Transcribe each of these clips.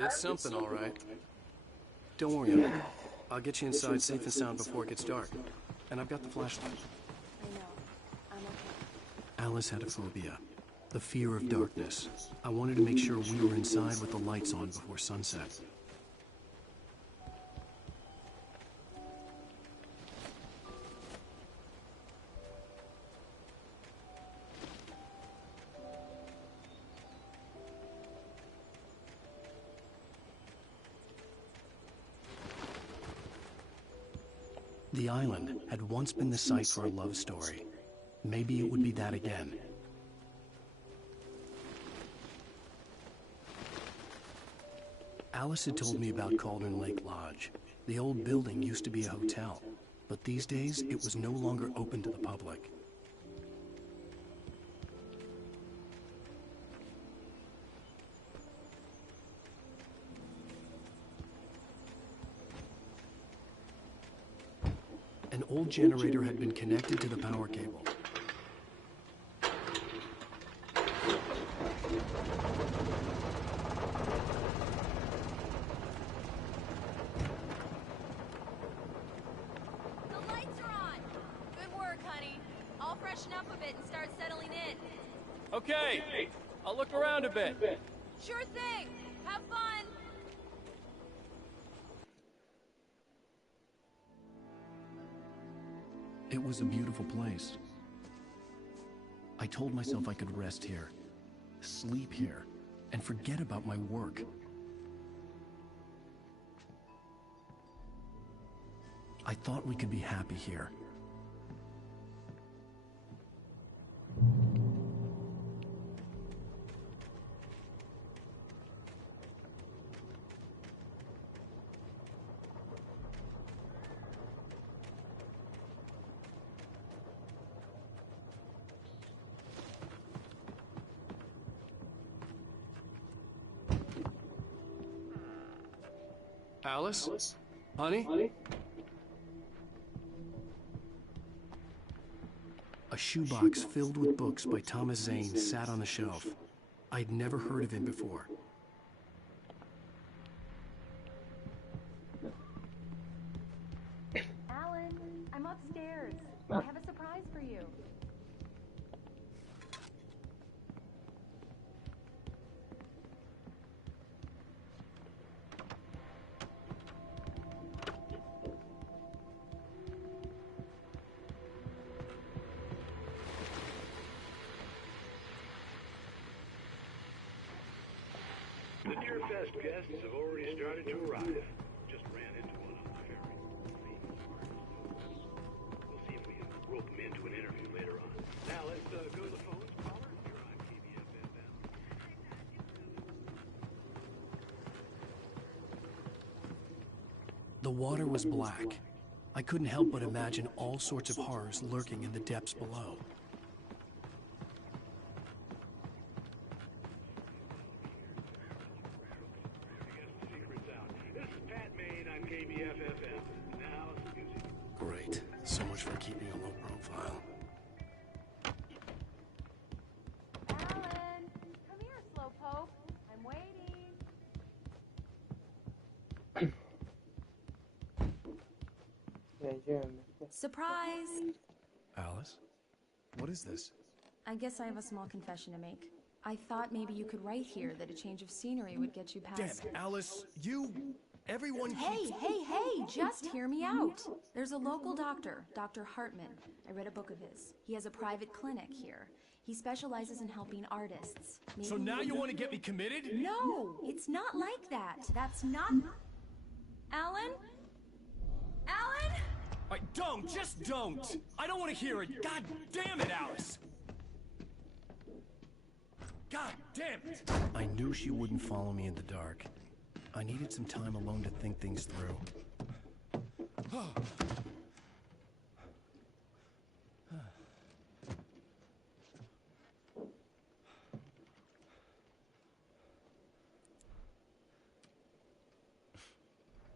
It's something, all right. Don't worry, I'll get you inside safe and sound before it gets dark. And I've got the flashlight. I know. I'm okay. Alice had a phobia. The fear of darkness. I wanted to make sure we were inside with the lights on before sunset. The island had once been the site for a love story. Maybe it would be that again. Alice had told me about Cauldron Lake Lodge. The old building used to be a hotel, but these days it was no longer open to the public. An old generator had been connected to the power cable. The lights are on! Good work, honey. I'll freshen up a bit and start settling in. Okay, I'll look around a bit. Sure thing! Have fun! It was a beautiful place. I told myself I could rest here, sleep here, and forget about my work. I thought we could be happy here. Alice? Honey? A shoebox filled with books by Thomas Zane sat on the shelf. I'd never heard of him before. Alan, I'm upstairs. I have a surprise for you. The Deerfest guests have already started to arrive. Just ran into one on the ferry. We'll see if we can rope them into an interview later on. Now let's go to the phones. Caller, you're on KBFFM. The water was black. I couldn't help but imagine all sorts of horrors lurking in the depths below. Great. So much for keeping a low profile. Alan! Come here, Slowpoke. I'm waiting. Surprise! Alice? What is this? I guess I have a small confession to make. I thought maybe you could write here that a change of scenery would get you past... Damn, Alice, everyone Hey, just hear me out. There's a local doctor, Dr. Hartman. I read a book of his. He has a private clinic here. He specializes in helping artists. Maybe So now you want to get me committed? No, it's not like that. That's not... Alan? Alan? Just don't! I don't want to hear it! God damn it, Alice! God damn it! I knew she wouldn't follow me in the dark. I needed some time alone to think things through.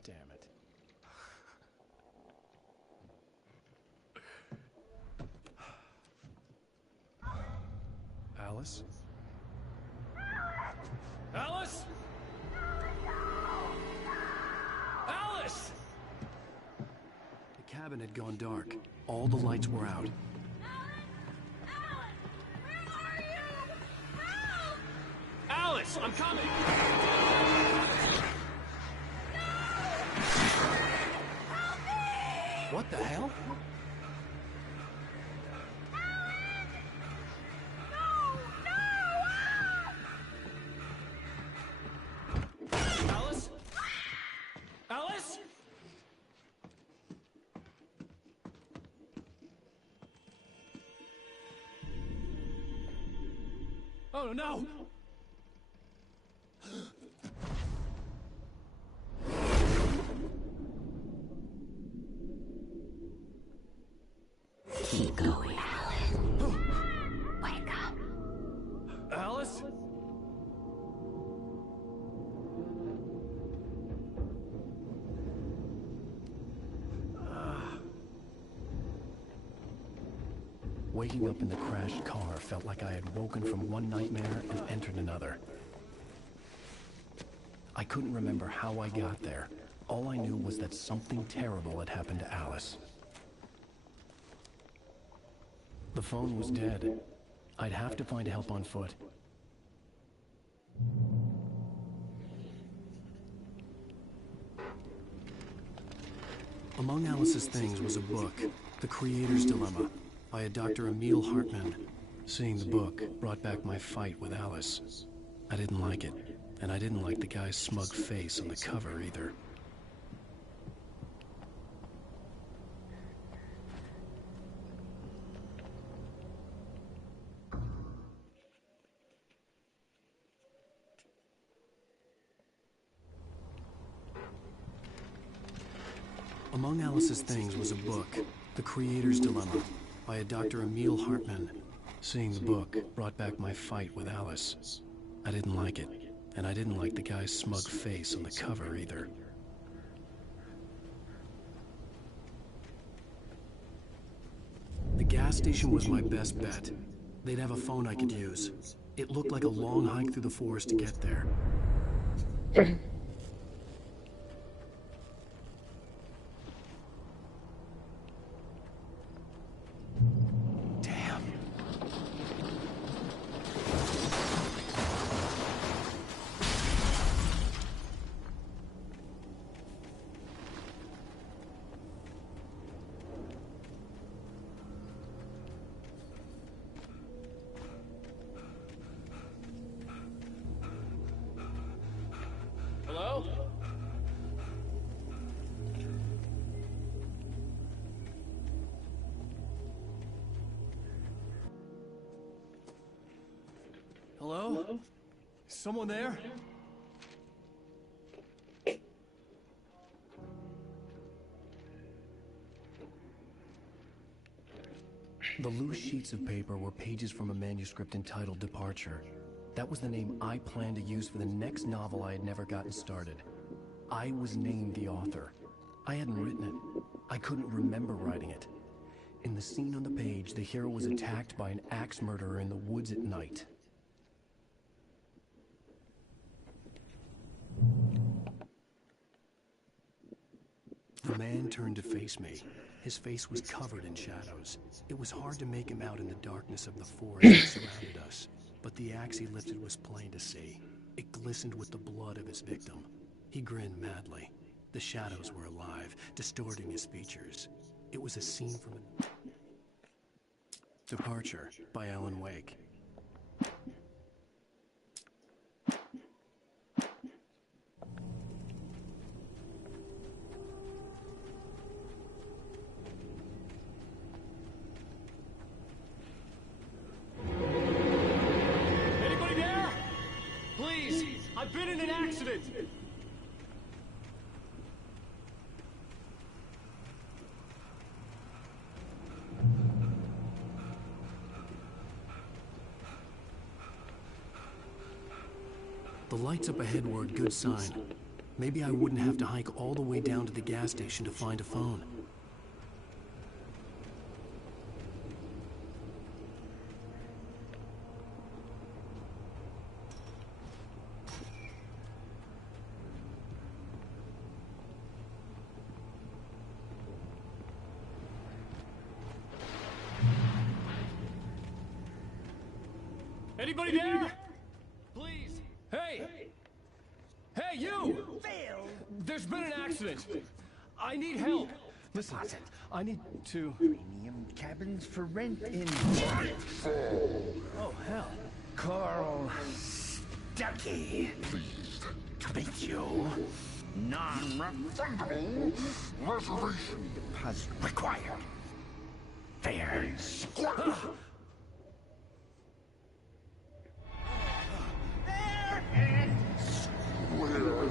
Damn it. Alice? Alice? cabin had gone dark. All the lights were out. Alice, I'm coming! What the hell? Alice? Alice? Oh no! Keep going, Alan. Wake up. Alice? Waking up in the crashed car felt like I had woken from one nightmare and entered another. I couldn't remember how I got there. All I knew was that something terrible had happened to Alice. The phone was dead. I'd have to find help on foot. Among Alice's things was a book, The Creator's Dilemma, by a Dr. Emil Hartman. Seeing the book brought back my fight with Alice. I didn't like it, and I didn't like the guy's smug face on the cover either. Among Alice's things was a book, The Creator's Dilemma, by a Dr. Emil Hartman. Seeing the book brought back my fight with Alice. I didn't like it, and I didn't like the guy's smug face on the cover either. The gas station was my best bet. They'd have a phone I could use. It looked like a long hike through the forest to get there. Hello? Hello? Someone there? The loose sheets of paper were pages from a manuscript entitled Departure. That was the name I planned to use for the next novel I had never gotten started. I was named the author. I hadn't written it. I couldn't remember writing it. In the scene on the page, the hero was attacked by an axe murderer in the woods at night. The man turned to face me. His face was covered in shadows. It was hard to make him out in the darkness of the forest that surrounded us. But the axe he lifted was plain to see. It glistened with the blood of his victim. He grinned madly. The shadows were alive, distorting his features. It was a scene from Departure by Alan Wake. Anybody there? Please, I've been in an accident. The lights up ahead were a good sign. Maybe I wouldn't have to hike all the way down to the gas station to find a phone. Anybody there? Please. Hey! Hey, you! There's been an accident. I need help. Listen, I need to... Premium cabins for rent in... Oh, hell. Carl Stuckey. Pleased to meet you. Non-refundable reservation deposit required. Fair and square. Fair and square.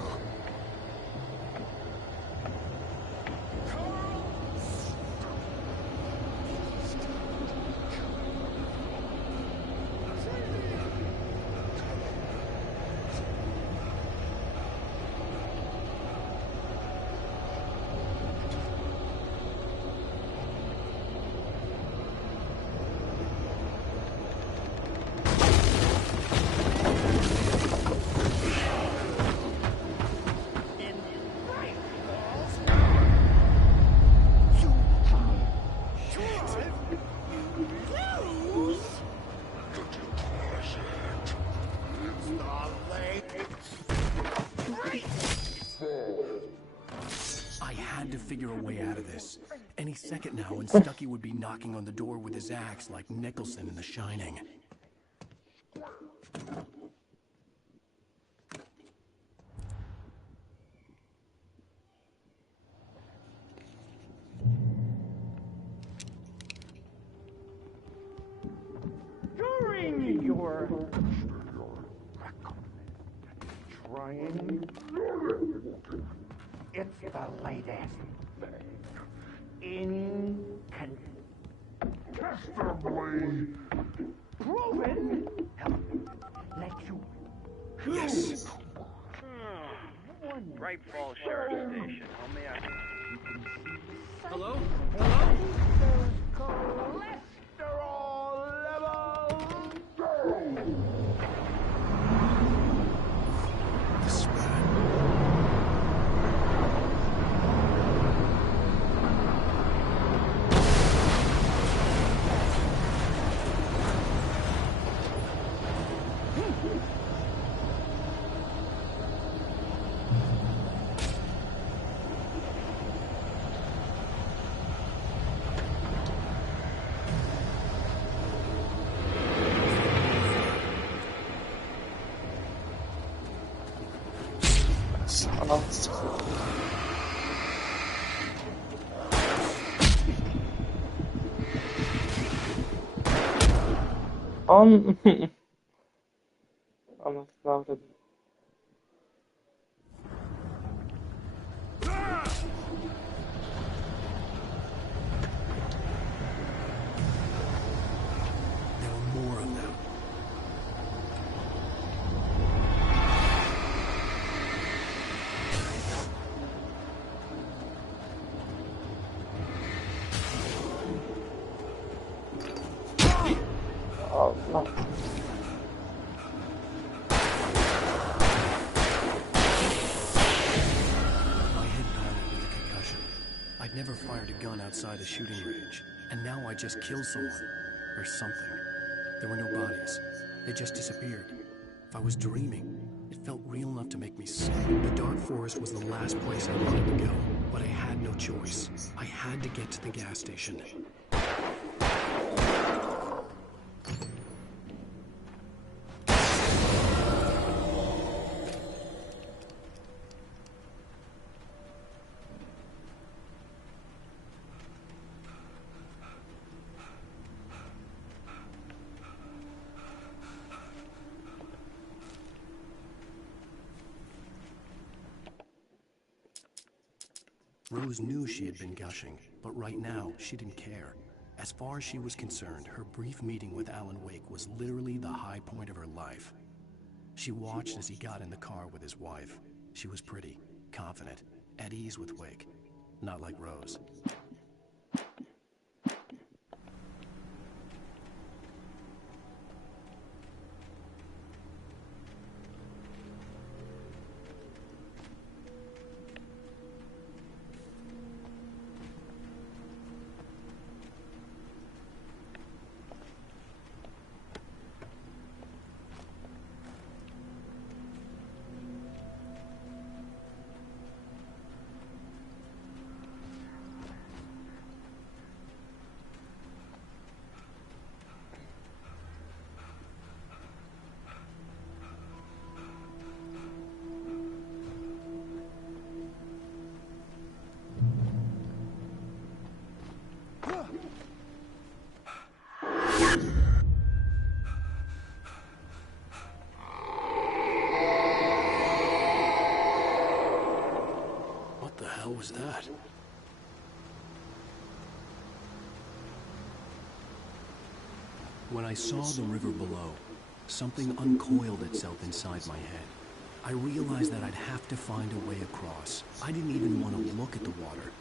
I had to figure a way out of this. Any second now, and Stuckey would be knocking on the door with his axe like Nicholson in The Shining. During your trying, it's the latest thing. Incontestably proven help let you Yes. Bright Falls Sheriff Station. How may I... Hello? Hello? cholesterol level down. The spread. Anasını avradım. There were more of them. Allah. My head pounded with a concussion. I'd never fired a gun outside the shooting range, and now I just killed someone. Or something. There were no bodies. They just disappeared. If I was dreaming, it felt real enough to make me sick. The dark forest was the last place I wanted to go, but I had no choice. I had to get to the gas station. Rose knew she had been gushing, but right now, she didn't care. As far as she was concerned, her brief meeting with Alan Wake was literally the high point of her life. She watched as he got in the car with his wife. She was pretty, confident, at ease with Wake. Not like Rose. was that? When I saw the river below, something uncoiled itself inside my head. I realized that I'd have to find a way across. I didn't even want to look at the water.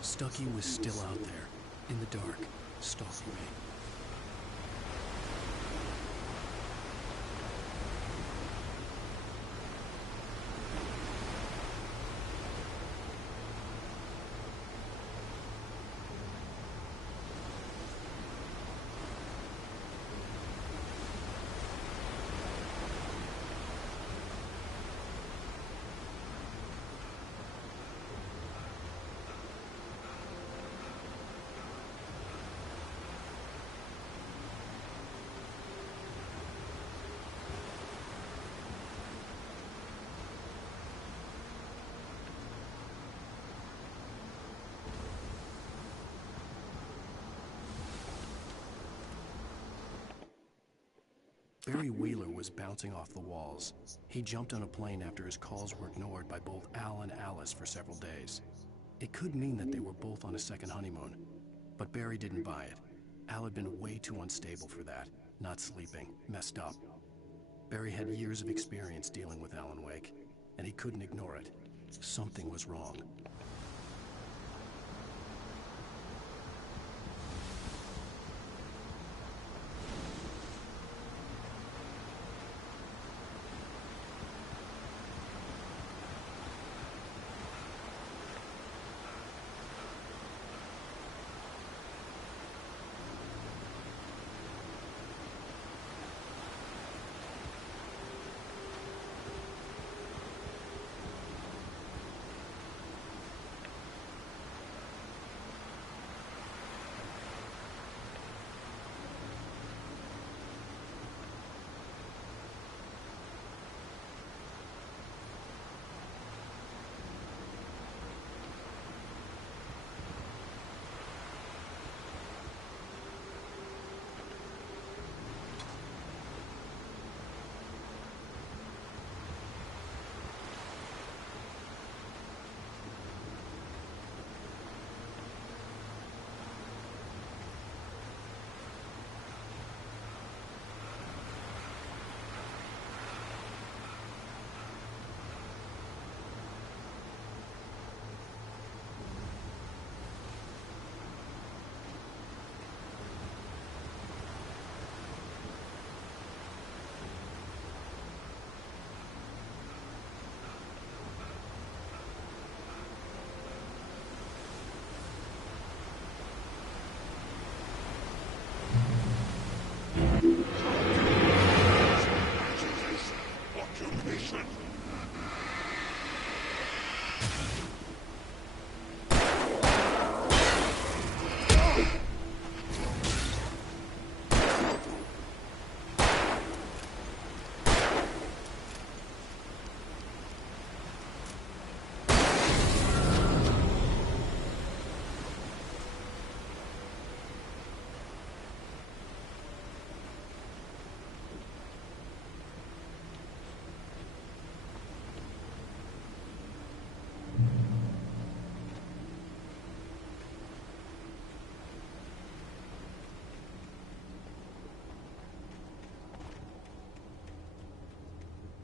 Stucky was still out there, in the dark, stalking me. Barry Wheeler was bouncing off the walls. He jumped on a plane after his calls were ignored by both Al and Alice for several days. It could mean that they were both on a second honeymoon, but Barry didn't buy it. Al had been way too unstable for that, not sleeping, messed up. Barry had years of experience dealing with Alan Wake, and he couldn't ignore it. Something was wrong.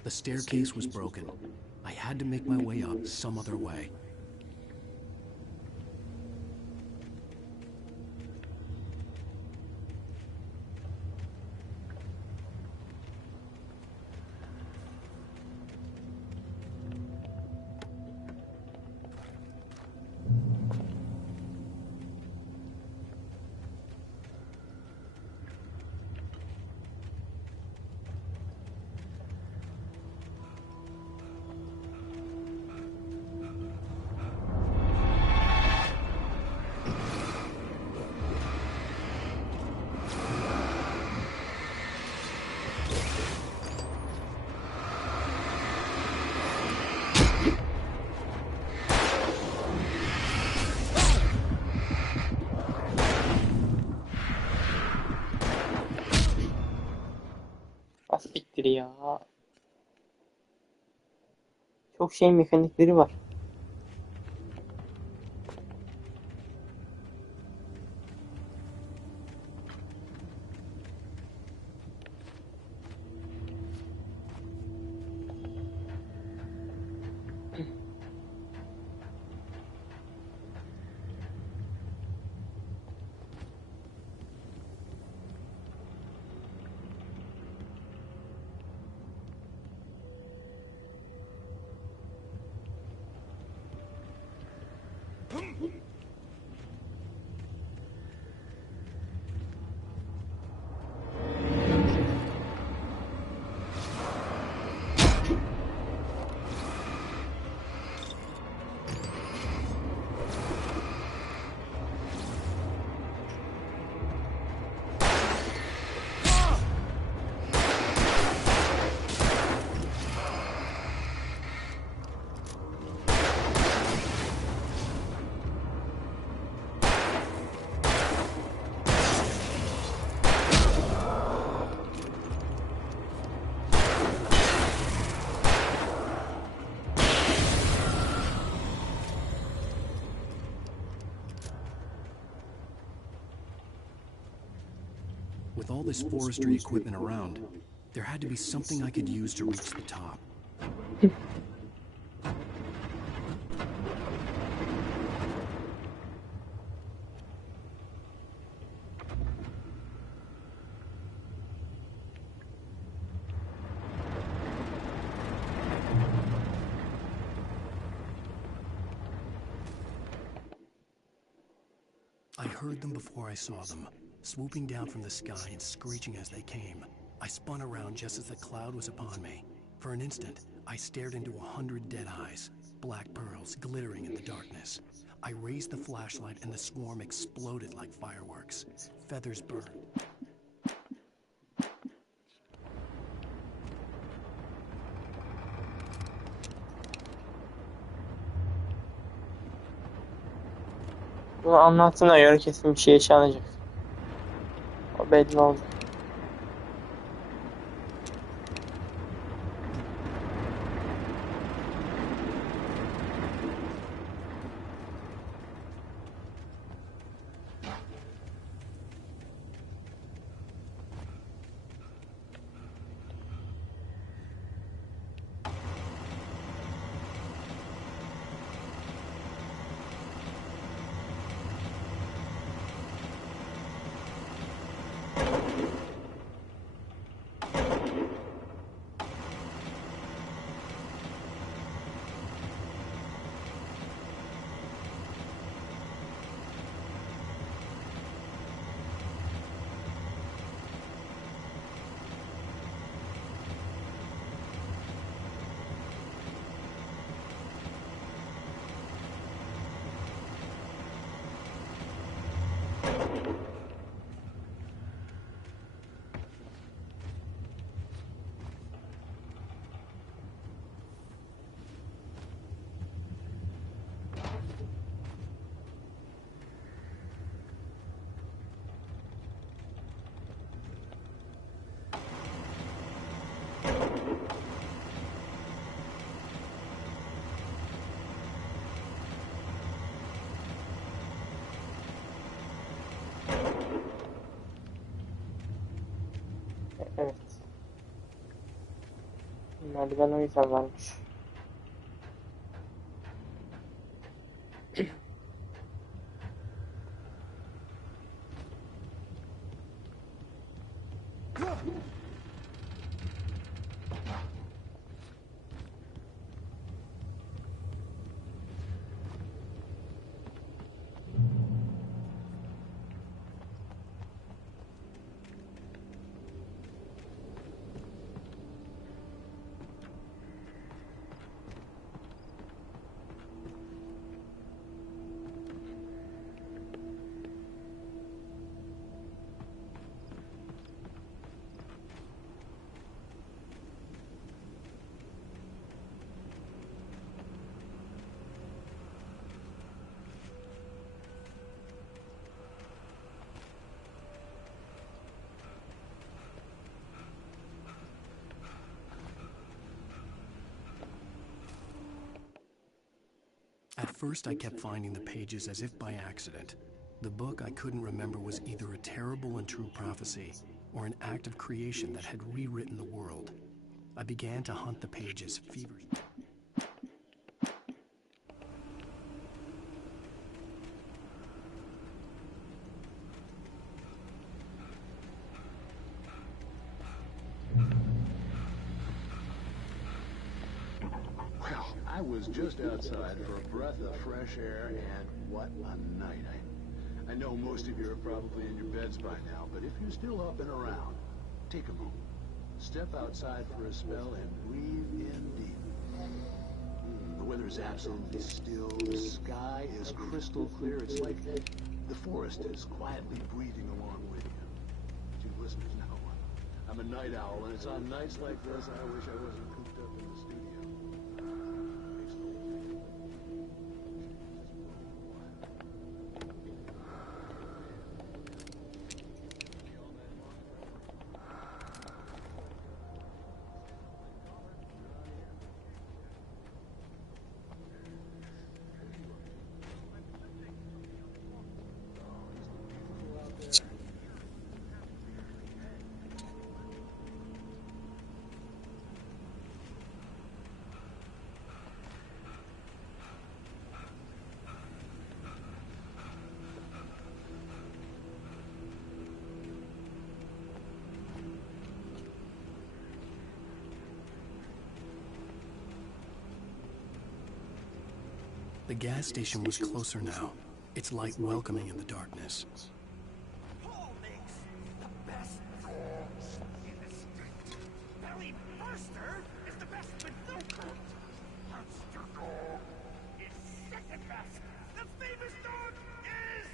The staircase was broken. I had to make my way up some other way. mekanikleri ya. Çok şey mekanikleri var. With all this forestry equipment around, there had to be something I could use to reach the top. I heard them before I saw them, swooping down from the sky and screeching as they came. I spun around just as the cloud was upon me. For an instant, I stared into 100 dead eyes, black pearls glittering in the darkness. I raised the flashlight and the swarm exploded like fireworks. Feathers burned. Bunu anlattığına göre kesin bir şey yaşanacak. O belli oldu. Evet. Merdiven o yüzden varmış. At first, I kept finding the pages as if by accident. The book I couldn't remember was either a terrible and true prophecy or an act of creation that had rewritten the world. I began to hunt the pages feverishly. Well, I was just outside for a breath of fresh air, and what a night. I know most of you are probably in your beds by now, but if you're still up and around, take a moment. Step outside for a spell and breathe in deep. The weather is absolutely still. The sky is crystal clear. It's like the forest is quietly breathing along with you. But you listeners know, I'm a night owl, and it's on nights like this I wish I wasn't cooped up in the studio. The gas station was closer now, its light welcoming in the darkness. Paul makes the best dogs in the street. Belly Burster is the best with no coat. Monster Dog is second best. The famous dog is...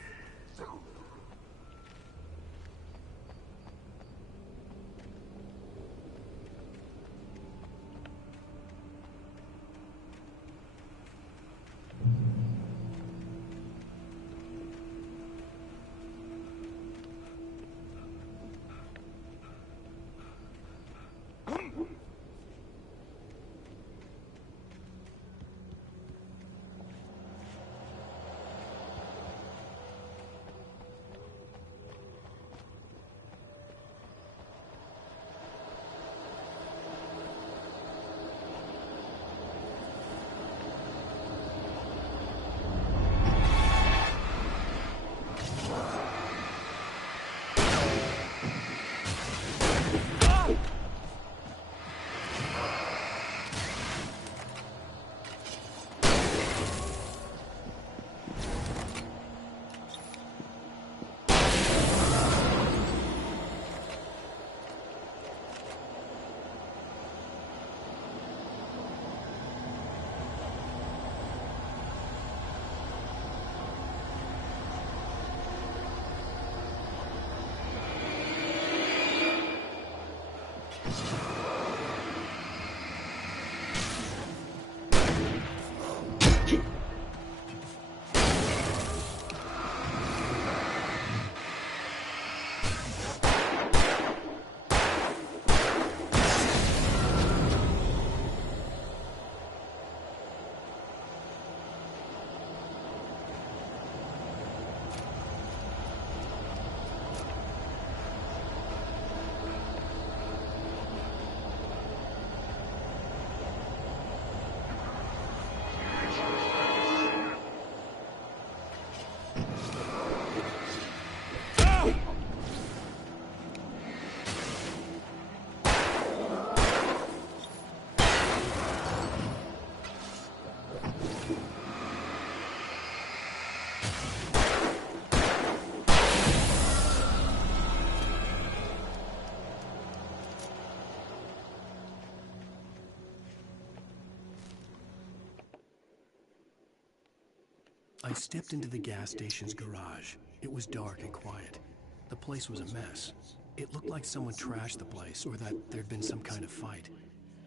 I stepped into the gas station's garage. It was dark and quiet. The place was a mess. It looked like someone trashed the place or that there'd been some kind of fight.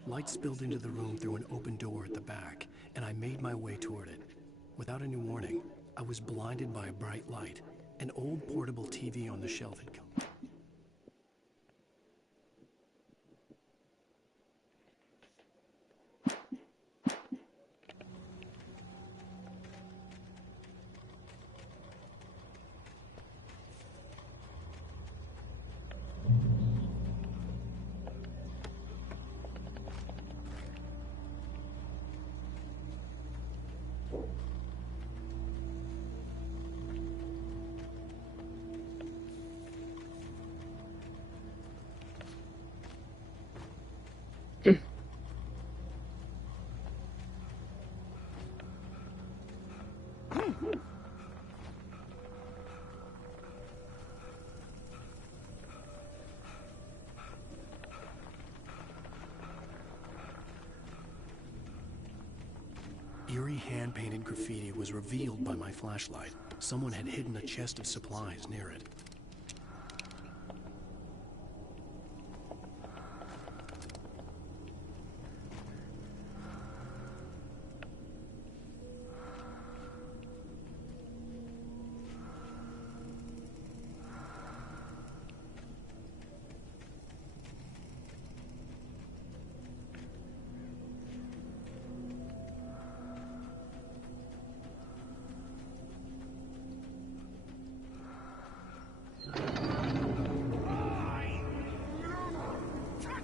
Light spilled into the room through an open door at the back, and I made my way toward it. Without any warning, I was blinded by a bright light. An old portable TV on the shelf had come. Eerie hand-painted graffiti was revealed by my flashlight. Someone had hidden a chest of supplies near it.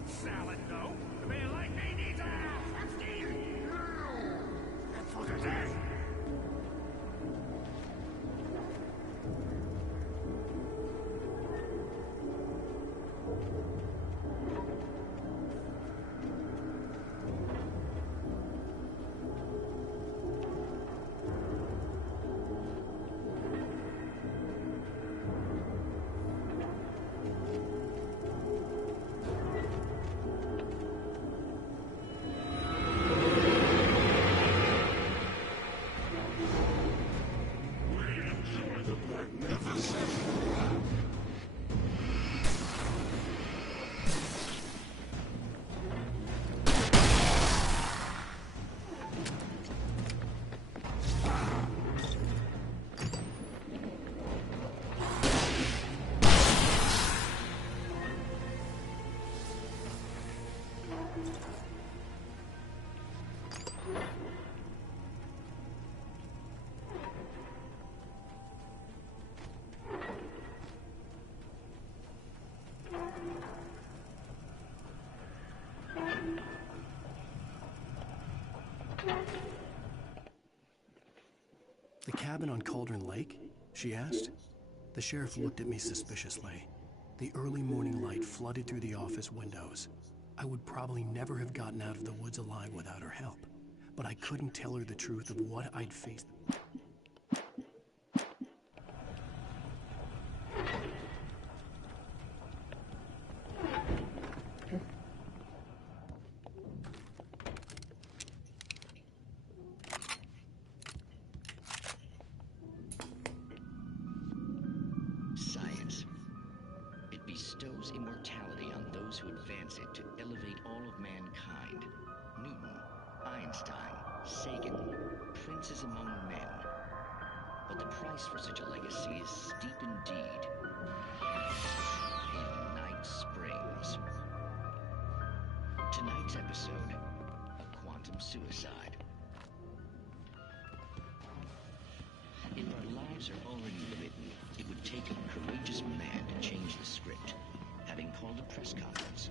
Salad, though. A man like me needs a hefty and for the day. The cabin on Cauldron Lake? She asked. The sheriff looked at me suspiciously. The early morning light flooded through the office windows. I would probably never have gotten out of the woods alive without her help, but I couldn't tell her the truth of what I'd faced. Science. It bestows immortality on those who advance it to elevate all of mankind. Newton, Einstein, Sagan, princes among men. But the price for such a legacy is steep indeed. In Night Springs. Tonight's episode, a quantum suicide. If our lives are already written, it would take a courageous man to change the script. Having called a press conference,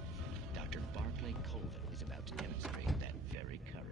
Dr. Barclay Colvin is about to demonstrate that very courage.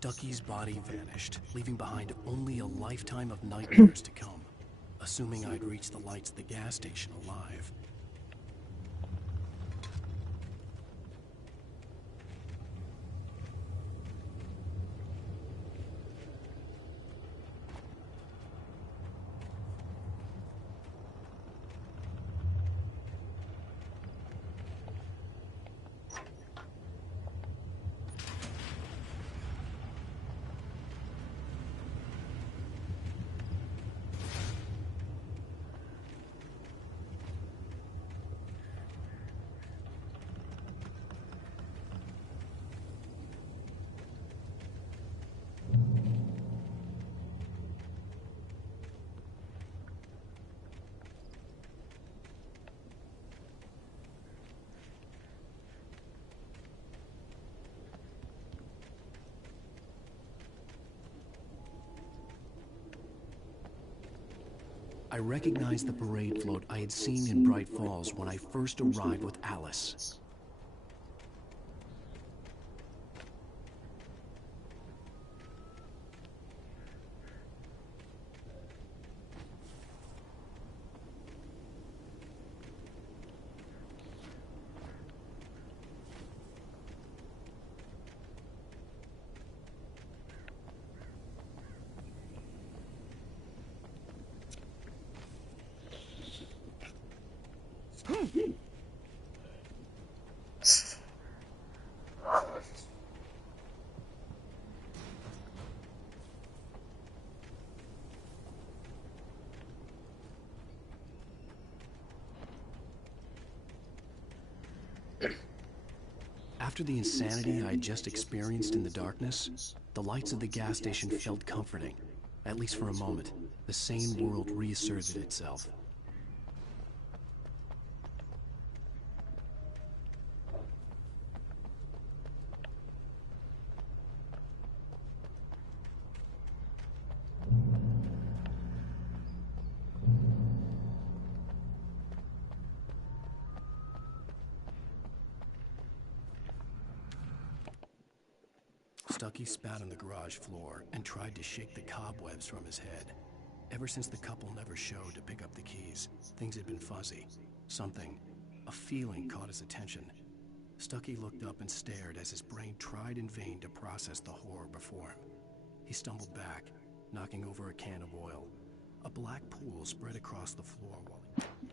Stucky's body vanished, leaving behind only a lifetime of nightmares to come. Assuming I'd reached the lights of the gas station alive. I recognized the parade float I had seen in Bright Falls when I first arrived with Alice. After the insanity I had just experienced in the darkness, the lights of the gas station felt comforting. At least for a moment, the sane world reasserted itself. Stucky spat on the garage floor and tried to shake the cobwebs from his head. Ever since the couple never showed to pick up the keys, things had been fuzzy. Something, a feeling caught his attention. Stucky looked up and stared as his brain tried in vain to process the horror before him. He stumbled back, knocking over a can of oil. A black pool spread across the floor while he...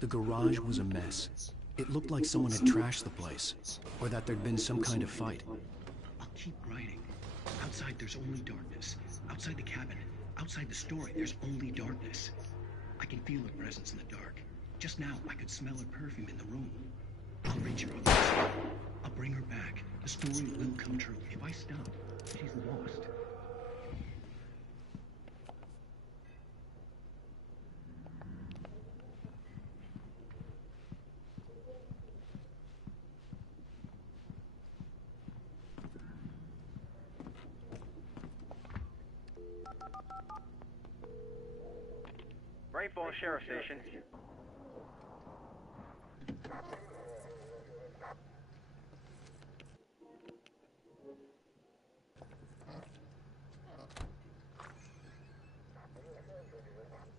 The garage was a mess. It looked like someone had trashed the place, or that there'd been some kind of fight. I'll keep writing. Outside, there's only darkness. Outside the cabin, outside the story, there's only darkness. I can feel her presence in the dark. Just now, I could smell her perfume in the room. I'll reach her other. I'll bring her back. The story will come true. If I stop, she's lost. Bright Falls Sheriff Station.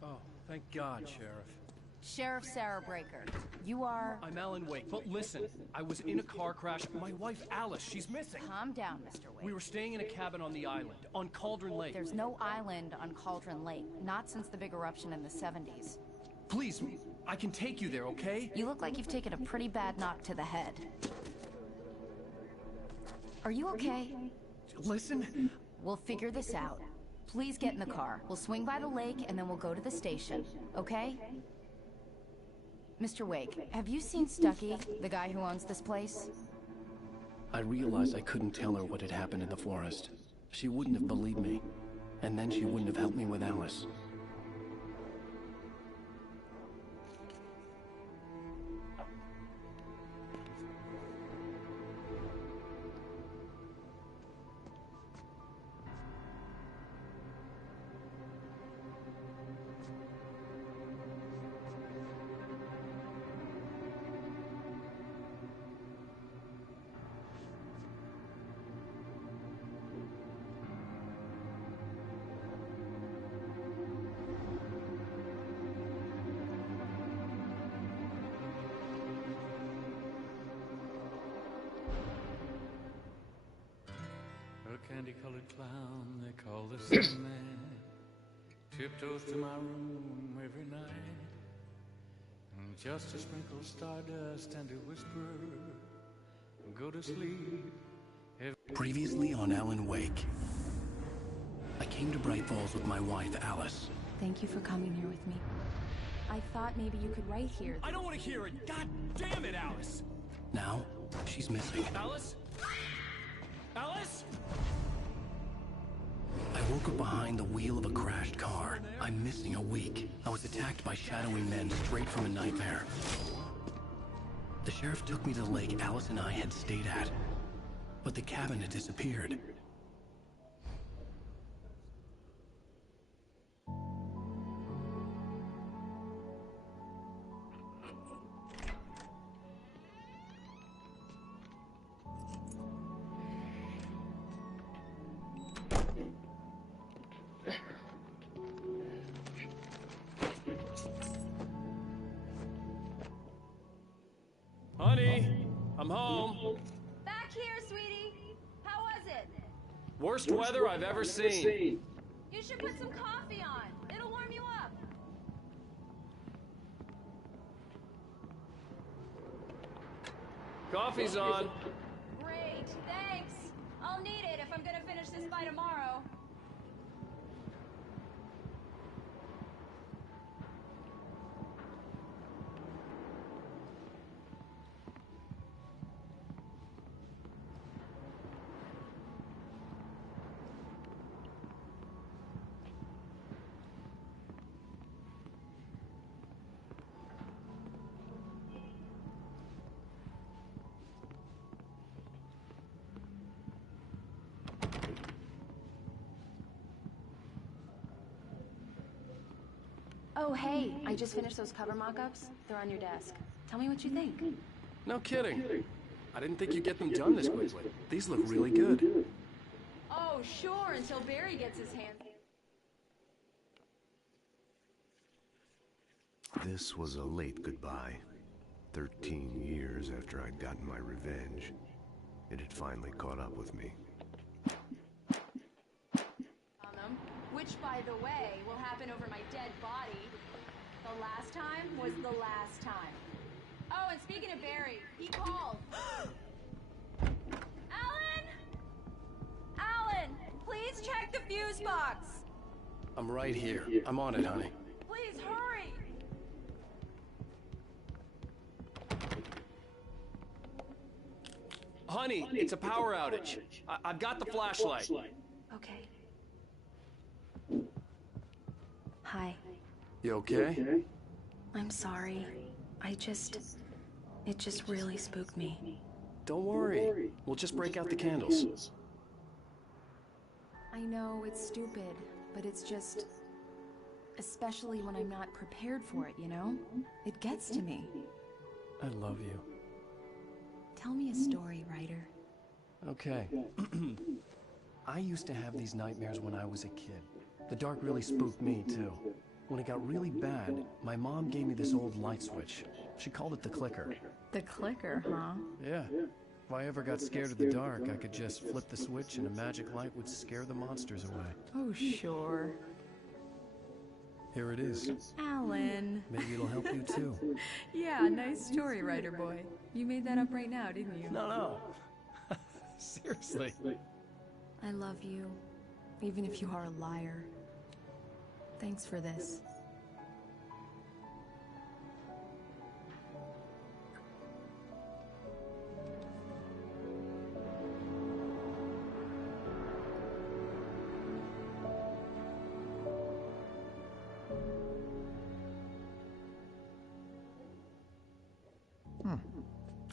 Oh, thank God, Sheriff. Sheriff Sarah Breaker, you are... I'm Alan Wake, but listen, I was in a car crash. My wife, Alice, she's missing. Calm down, Mr. Wake. We were staying in a cabin on the island, on Cauldron Lake. There's no island on Cauldron Lake, not since the big eruption in the 70s. Please, I can take you there, okay? You look like you've taken a pretty bad knock to the head. Are you okay? Listen. We'll figure this out. Please get in the car. We'll swing by the lake and then we'll go to the station, okay? Mr. Wake, have you seen Stucky, the guy who owns this place? I realized I couldn't tell her what had happened in the forest. She wouldn't have believed me. And then she wouldn't have helped me with Alice. Candy-colored clown they call the Sandman tiptoes to my room every night, and just to sprinkle stardust and to whisper, go to sleep. Previously on Alan Wake. I came to Bright Falls with my wife, Alice. Thank you for coming here with me. I thought maybe you could write here. I don't want to hear it. God damn it, Alice. Now, she's missing. Alice? Alice? I woke up behind the wheel of a crashed car. I'm missing a week. I was attacked by shadowy men straight from a nightmare. The sheriff took me to the lake Alice and I had stayed at. But the cabin had disappeared. Honey, I'm home. Back here, sweetie. How was it? Worst weather I've ever seen. You should put some coffee on. It'll warm you up. Coffee's on. Great, thanks. I'll need it if I'm gonna finish this by tomorrow. Oh, hey, I just finished those cover mock-ups. They're on your desk. Tell me what you think. No kidding. I didn't think you'd get them done this quickly. These look really good. Oh, sure, until Barry gets his hands... This was a late goodbye. 13 years after I'd gotten my revenge, it had finally caught up with me. On them, which, by the way, will happen over my dead body. The The last time was the last time. Oh, and speaking of Barry, he called. Alan! Alan! Please check the fuse box! I'm right here. I'm on it, honey. Please hurry! Honey, it's a power outage. I've got the flashlight. Okay. Hi. You okay? I'm sorry. It just really spooked me. Don't worry. We'll just break out the candles. I know it's stupid, but it's just... Especially when I'm not prepared for it, you know? It gets to me. I love you. Tell me a story, writer. Okay. I used to have these nightmares when I was a kid. The dark really spooked me, too. When it got really bad, my mom gave me this old light switch. She called it the clicker. The clicker, huh? Yeah. If I ever got scared of the dark, I could just flip the switch and a magic light would scare the monsters away. Oh, sure. Here it is. Alan. Maybe it'll help you, too. Yeah, nice story, writer boy. You made that up right now, didn't you? No. Seriously. I love you, even if you are a liar. Thanks for this.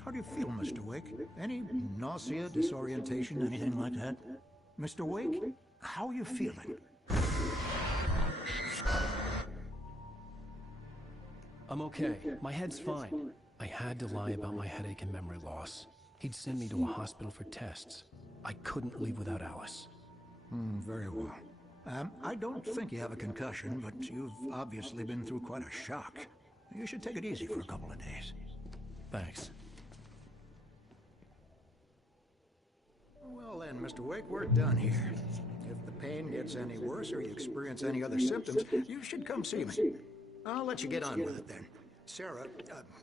How do you feel, Mr. Wake? Any nausea, disorientation, anything like that? Mr. Wake, how are you feeling? I'm okay. My head's fine. I had to lie about my headache and memory loss. He'd send me to a hospital for tests. I couldn't leave without Alice. Very well. I don't think you have a concussion, but you've obviously been through quite a shock. You should take it easy for a couple of days. Thanks. Well then, Mr. Wake, we're done here. If the pain gets any worse or you experience any other symptoms, you should come see me. I'll let you get on with it then. Sarah,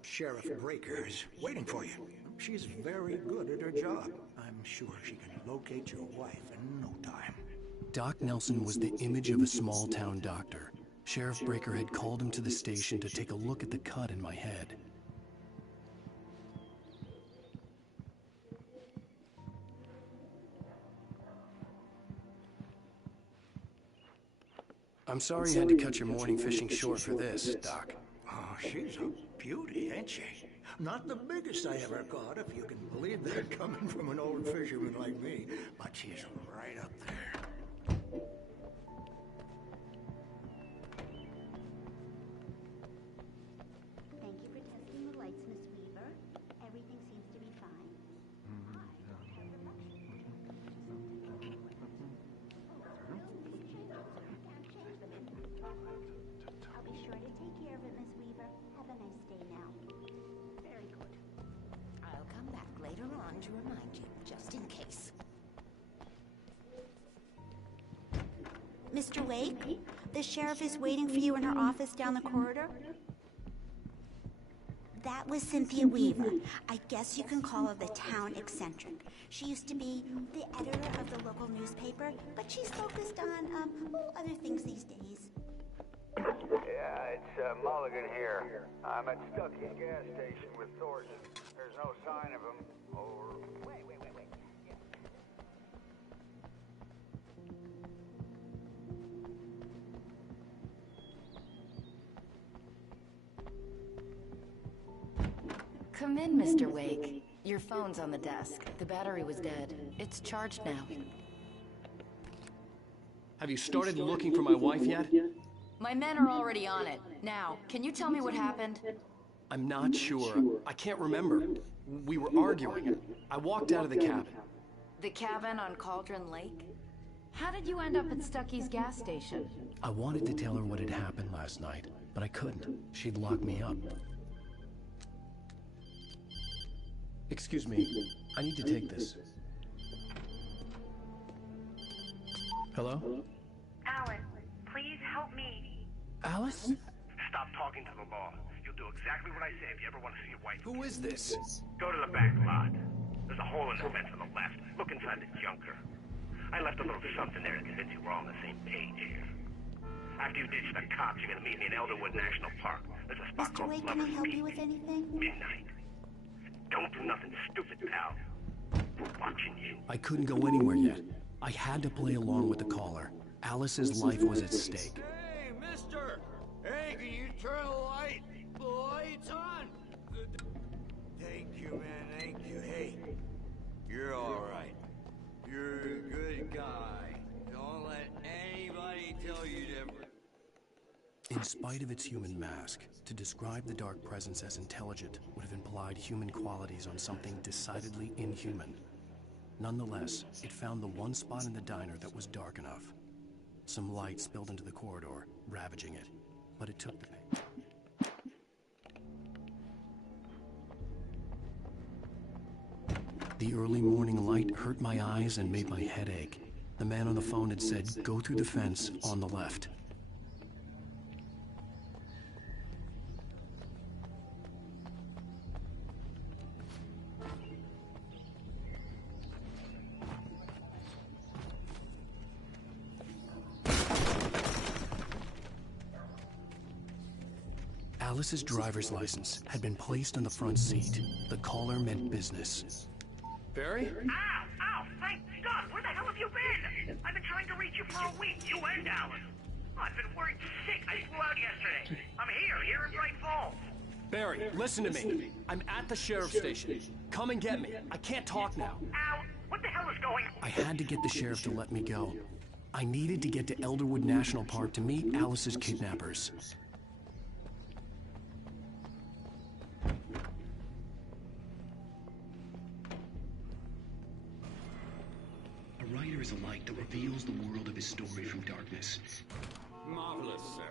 Sheriff Breaker, is waiting for you. She's very good at her job. I'm sure she can locate your wife in no time. Doc Nelson was the image of a small-town doctor. Sheriff Breaker had called him to the station to take a look at the cut in my head. I'm sorry you had to cut your morning fishing short for this, Doc. Oh, she's a beauty, ain't she? Not the biggest I ever caught, if you can believe that, coming from an old fisherman like me. But she's right up there. Thank you for testing the lights, Miss Weaver. Everything seems to be fine. I'll be sure to take care of it, Miss Weaver. Have a nice day now. Very good. I'll come back later on to remind you, just in case. Mr. Wake, the sheriff is waiting for you in her office down the corridor. That was Cynthia Weaver. I guess you can call her the town eccentric. She used to be the editor of the local newspaper, but she's focused on, other things these days. Yeah, it's Mulligan here. I'm at Stucky's gas station with Thornton. There's no sign of him. Over. Wait. Yeah. Come in, Mr. Wake. Your phone's on the desk. The battery was dead. It's charged now. Have you started looking for my wife yet? My men are already on it. Now, can you tell me what happened? I'm not sure. I can't remember. We were arguing. I walked out of the cabin. The cabin on Cauldron Lake? How did you end up at Stucky's gas station? I wanted to tell her what had happened last night, but I couldn't. She'd lock me up. Excuse me. I need to take this. Hello? Alan, please help me. Alice? Stop stop talking to the law. You'll do exactly what I say if you ever want to see your wife. Who is this? Go to the back lot. There's a hole in the fence on the left. Look inside the junker. I left a little something there to convince you we're all on the same page here. After you ditch the cops, you're gonna meet me in Elderwood National Park. There's a spot Mr. called Wake, can I Lover's help Peak. you with anything? Midnight. Don't do nothing stupid, pal. We're watching you. I couldn't go anywhere yet. I had to play along with the caller. Alice's life was at stake. Hey, mister! Hey, can you turn the light? The light's on! Thank you, man, thank you. Hey, you're alright. You're a good guy. Don't let anybody tell you different. In spite of its human mask, to describe the dark presence as intelligent would have implied human qualities on something decidedly inhuman. Nonetheless, it found the one spot in the diner that was dark enough. Some light spilled into the corridor, ravaging it, but it took the bait. The early morning light hurt my eyes and made my head ache. The man on the phone had said, "Go through the fence on the left." Alice's driver's license had been placed on the front seat. The caller meant business. Barry? Ow! Ow! Thank God! Where the hell have you been? I've been trying to reach you for a week, you and Alice. I've been worried sick. I flew out yesterday. I'm here in Bright Falls. Barry, listen to me. I'm at the sheriff's station. Come and get me. I can't talk now. Ow! What the hell is going on? I had to get the sheriff to let me go. I needed to get to Elderwood National Park to meet Alice's kidnappers. A writer is a light that reveals the world of his story from darkness. Marvelous, Sarah.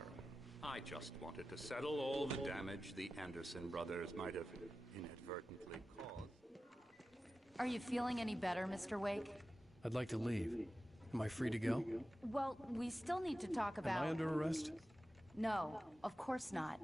I just wanted to settle all the damage the Anderson brothers might have inadvertently caused. Are you feeling any better, Mr. Wake? I'd like to leave. Am I free to go? Well, we still need to talk about... Am I under arrest? No, of course not.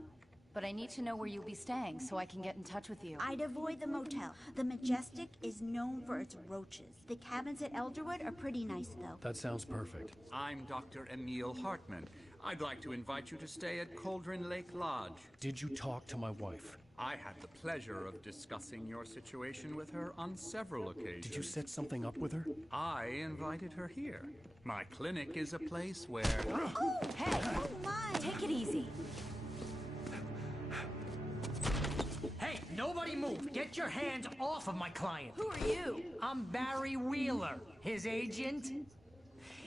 But I need to know where you'll be staying so I can get in touch with you. I'd avoid the motel. The Majestic is known for its roaches. The cabins at Elderwood are pretty nice, though. That sounds perfect. I'm Dr. Emil Hartman. I'd like to invite you to stay at Cauldron Lake Lodge. Did you talk to my wife? I had the pleasure of discussing your situation with her on several occasions. Did you set something up with her? I invited her here. My clinic is a place where... Oh, hey! Oh, my! Take it easy. Hey, nobody move! Get your hands off of my client! Who are you? I'm Barry Wheeler, his agent.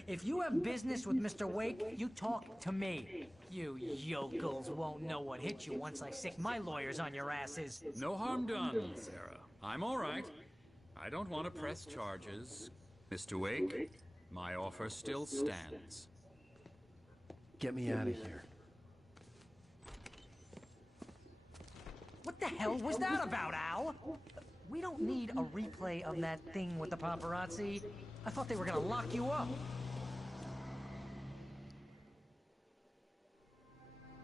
If you have business with Mr. Wake, you talk to me. You yokels won't know what hit you once I sick my lawyers on your asses. No harm done, Sarah. I'm all right. I don't want to press charges. Mr. Wake, my offer still stands. Get me out of here. What the hell was that about, Al? We don't need a replay of that thing with the paparazzi. I thought they were gonna lock you up.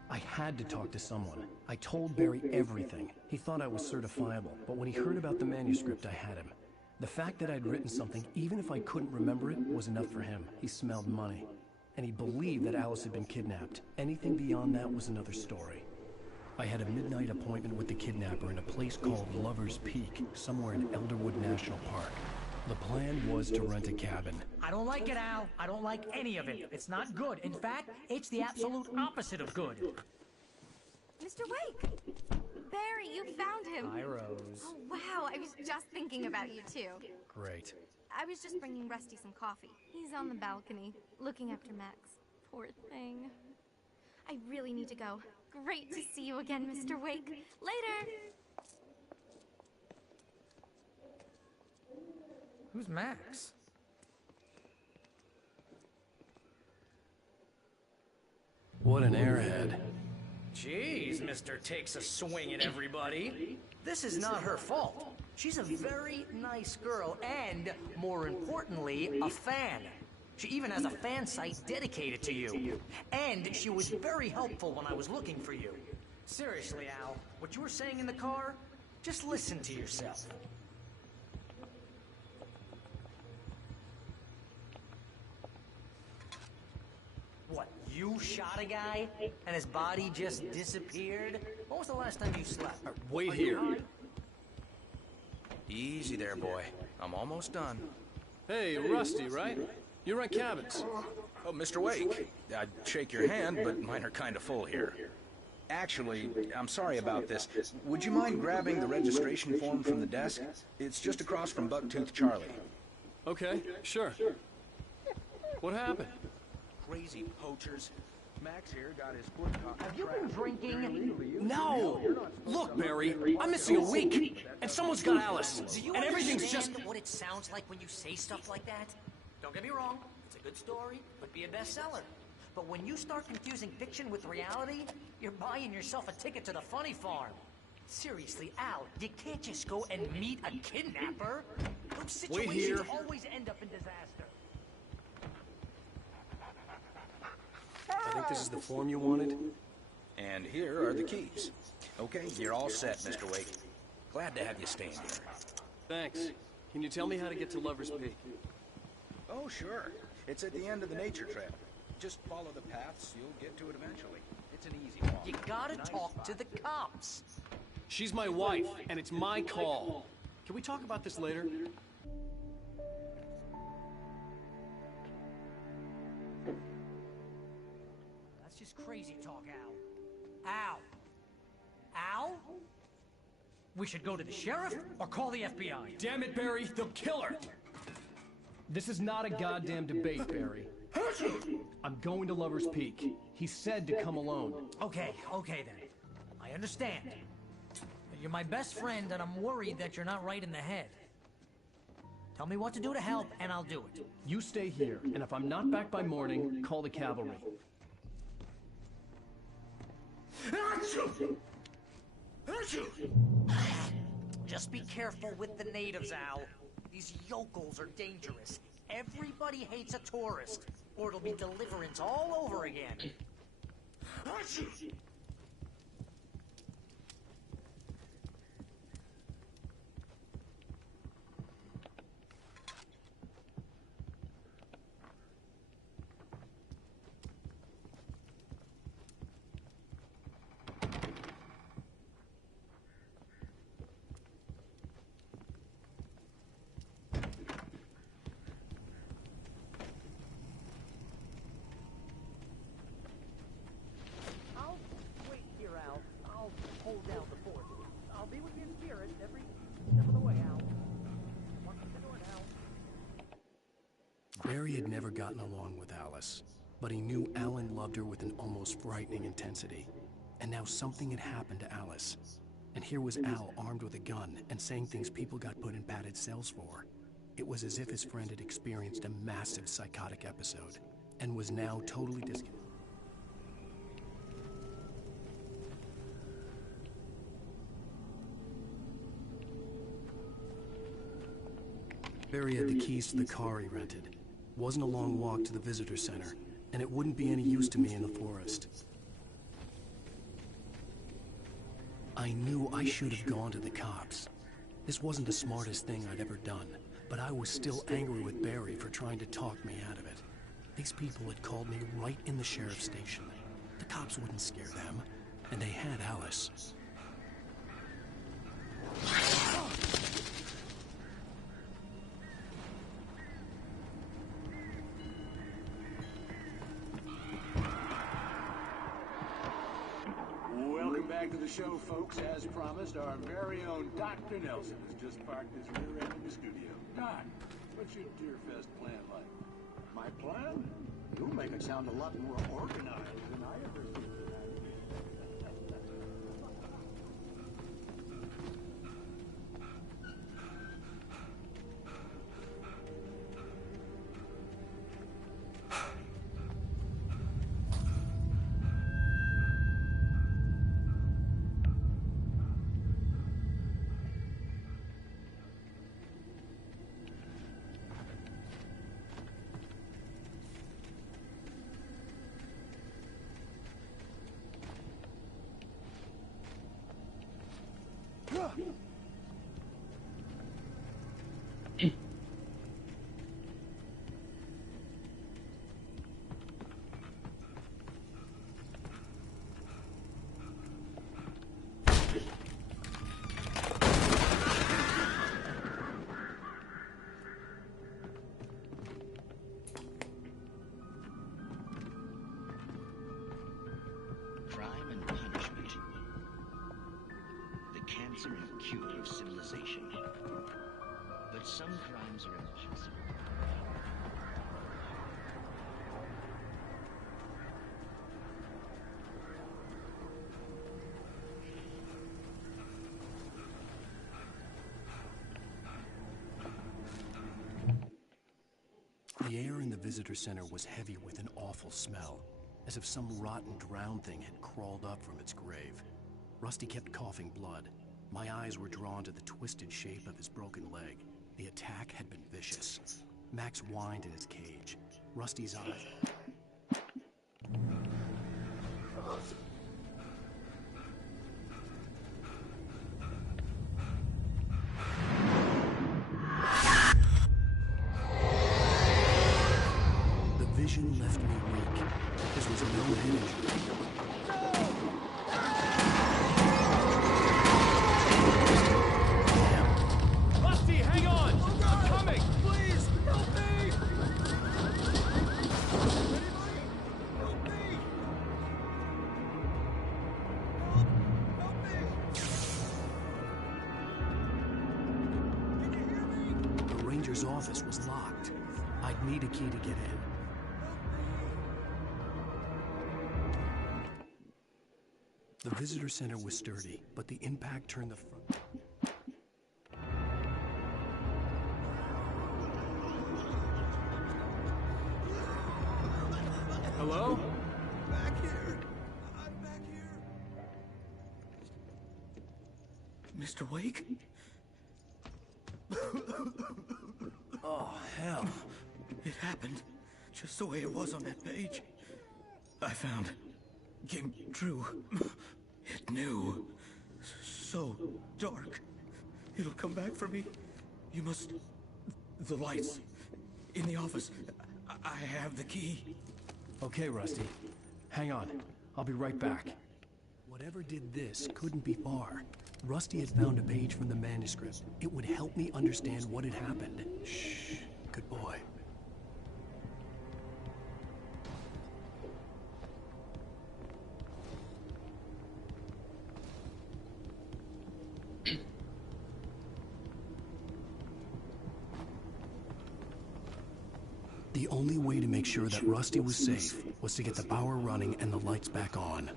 I had to talk to someone. I told Barry everything. He thought I was certifiable, but when he heard about the manuscript, I had him. The fact that I'd written something, even if I couldn't remember it, was enough for him. He smelled money. And he believed that Alice had been kidnapped. Anything beyond that was another story. I had a midnight appointment with the kidnapper in a place called Lover's Peak, somewhere in Elderwood National Park. The plan was to rent a cabin. I don't like it, Al. I don't like any of it. It's not good. In fact, it's the absolute opposite of good. Mr. Wake! Barry, you found him! Hi, Rose. Oh, wow, I was just thinking about you, too. Great. I was just bringing Rusty some coffee. He's on the balcony, looking after Max. Poor thing. I really need to go. Great to see you again, Mr. Wake. Later! Who's Max? What an airhead. Jeez, Mr. Takes a swing at everybody. This is not her fault. She's a very nice girl and, more importantly, a fan. She even has a fan site dedicated to you. And she was very helpful when I was looking for you. Seriously, Al, what you were saying in the car, just listen to yourself. What, you shot a guy and his body just disappeared? When was the last time you slept? Wait here. Easy there, boy. I'm almost done. Hey, Rusty, right? You rent cabins. Oh, Mr. Wake. I'd shake your hand, but mine are kind of full here. Actually, I'm sorry about this. Would you mind grabbing the registration form from the desk? It's just across from Bucktooth Charlie. Okay, sure. What happened? Crazy poachers. Max here got his foot caught. Have you been drinking? No! Look, Barry, I'm missing a week, and someone's got Alice, Do you and everything's just... understand what it sounds like when you say stuff like that? Don't get me wrong, it's a good story, could be a bestseller. But when you start confusing fiction with reality, you're buying yourself a ticket to the funny farm. Seriously, Al, you can't just go and meet a kidnapper. Those situations always end up in disaster. I think this is the form you wanted. And here are the keys. Okay, you're all set, Mr. Wake. Glad to have you staying here. Thanks. Can you tell me how to get to Lover's Peak? Oh, sure. It's at the end of the nature trail. Just follow the paths, you'll get to it eventually. It's an easy walk. You gotta talk to the cops. She's my wife, and it's my call. Can we talk about this later? That's just crazy talk, Al. Al? Al? We should go to the sheriff or call the FBI. Damn it, Barry, they'll kill her! This is not a goddamn debate, Barry. I'm going to Lover's Peak. He said to come alone. Okay then. I understand. But you're my best friend, and I'm worried that you're not right in the head. Tell me what to do to help, and I'll do it. You stay here, and if I'm not back by morning, call the cavalry. Just be careful with the natives, Al. These yokels are dangerous. Everybody hates a tourist, or it'll be deliverance all over again. Hold down the fort. I'll be with you in spirit every step of the way, Al. Walk through the door now. Barry had never gotten along with Alice, but he knew Alan loved her with an almost frightening intensity. And now something had happened to Alice. And here was Al armed with a gun and saying things people got put in padded cells for. It was as if his friend had experienced a massive psychotic episode and was now totally disconnected. Barry had the keys to the car he rented. Wasn't a long walk to the visitor center, and it wouldn't be any use to me in the forest. I knew I should have gone to the cops. This wasn't the smartest thing I'd ever done, but I was still angry with Barry for trying to talk me out of it. These people had called me right in the sheriff's station. The cops wouldn't scare them, and they had Alice. Welcome back to the show, folks. As promised, our very own Dr. Nelson has just parked his rear end in the studio. Doc, what's your Deerfest plan like? My plan? You make it sound a lot more organized than I ever see. Some crimes are impossible. The air in the visitor center was heavy with an awful smell, as if some rotten drowned thing had crawled up from its grave. Rusty kept coughing blood. My eyes were drawn to the twisted shape of his broken leg. The attack had been vicious. Max whined in his cage. Rusty's eyes... The vision left me weak. This was no head injury. Rusty, hang on! I'm coming! Please, help me! The ranger's office was locked. I'd need a key to get in. The visitor center was sturdy, but the impact turned the front... Hello? Back here. I'm back here. Mr. Wake? Oh, hell. It happened just the way it was on that page. I found. Came true. It knew. So dark. It'll come back for me. You must... The lights. In the office. I have the key. Okay, Rusty. Hang on. I'll be right back. Whatever did this couldn't be far. Rusty had found a page from the manuscript. It would help me understand what had happened. Shh. Good boy. The only way to make sure that Rusty was safe was to get the power running and the lights back on.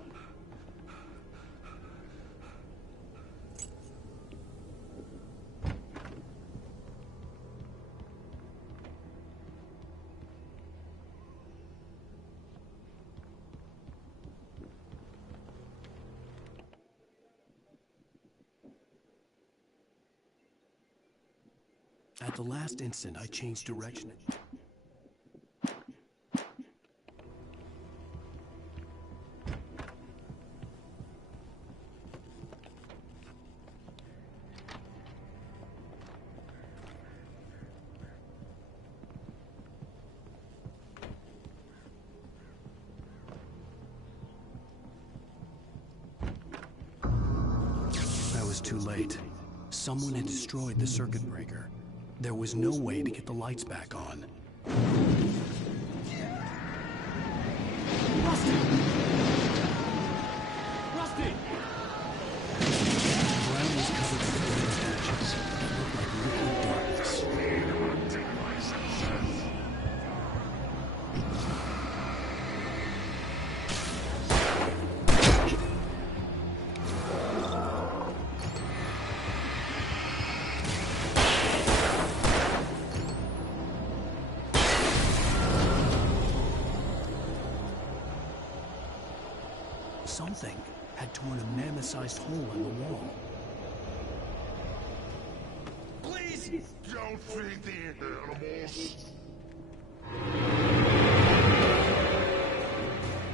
At the last instant, I changed direction. I was too late. Someone had destroyed the circuit breaker. There was no way to get the lights back on. Rusty! Rusty! The ground was covered with red patches. It looked like liquid darkness. Something had torn a mammoth-sized hole in the wall. Please don't feed the animals.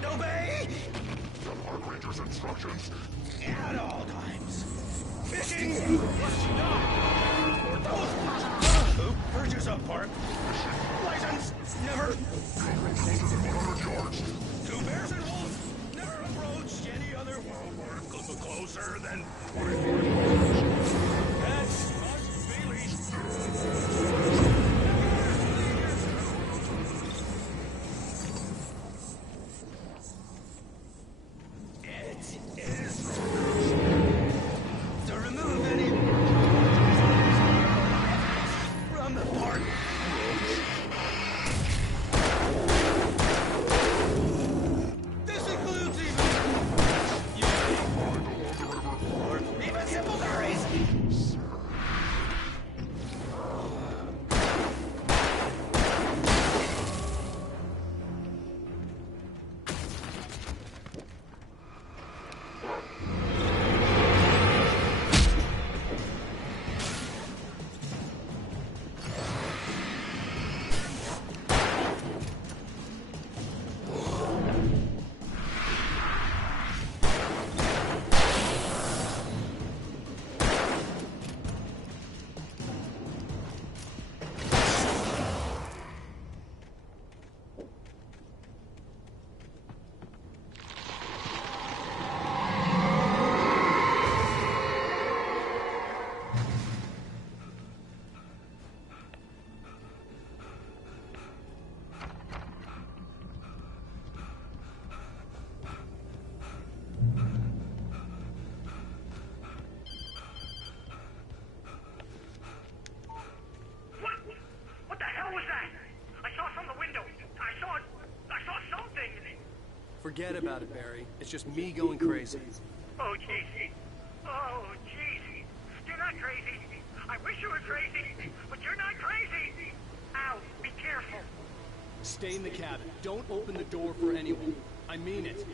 Obey! The park ranger's instructions. At all times. Fishing! Who purges a park? License! Never! 100 yards. 2 bears and wolves! Never approached any other world closer than... That's must be least. It is to remove any... Forget about it, Barry. It's just me going crazy. Oh, jeez. Oh, jeez. You're not crazy. I wish you were crazy, but you're not crazy. Ow, be careful. Stay in the cabin. Don't open the door for anyone. I mean it.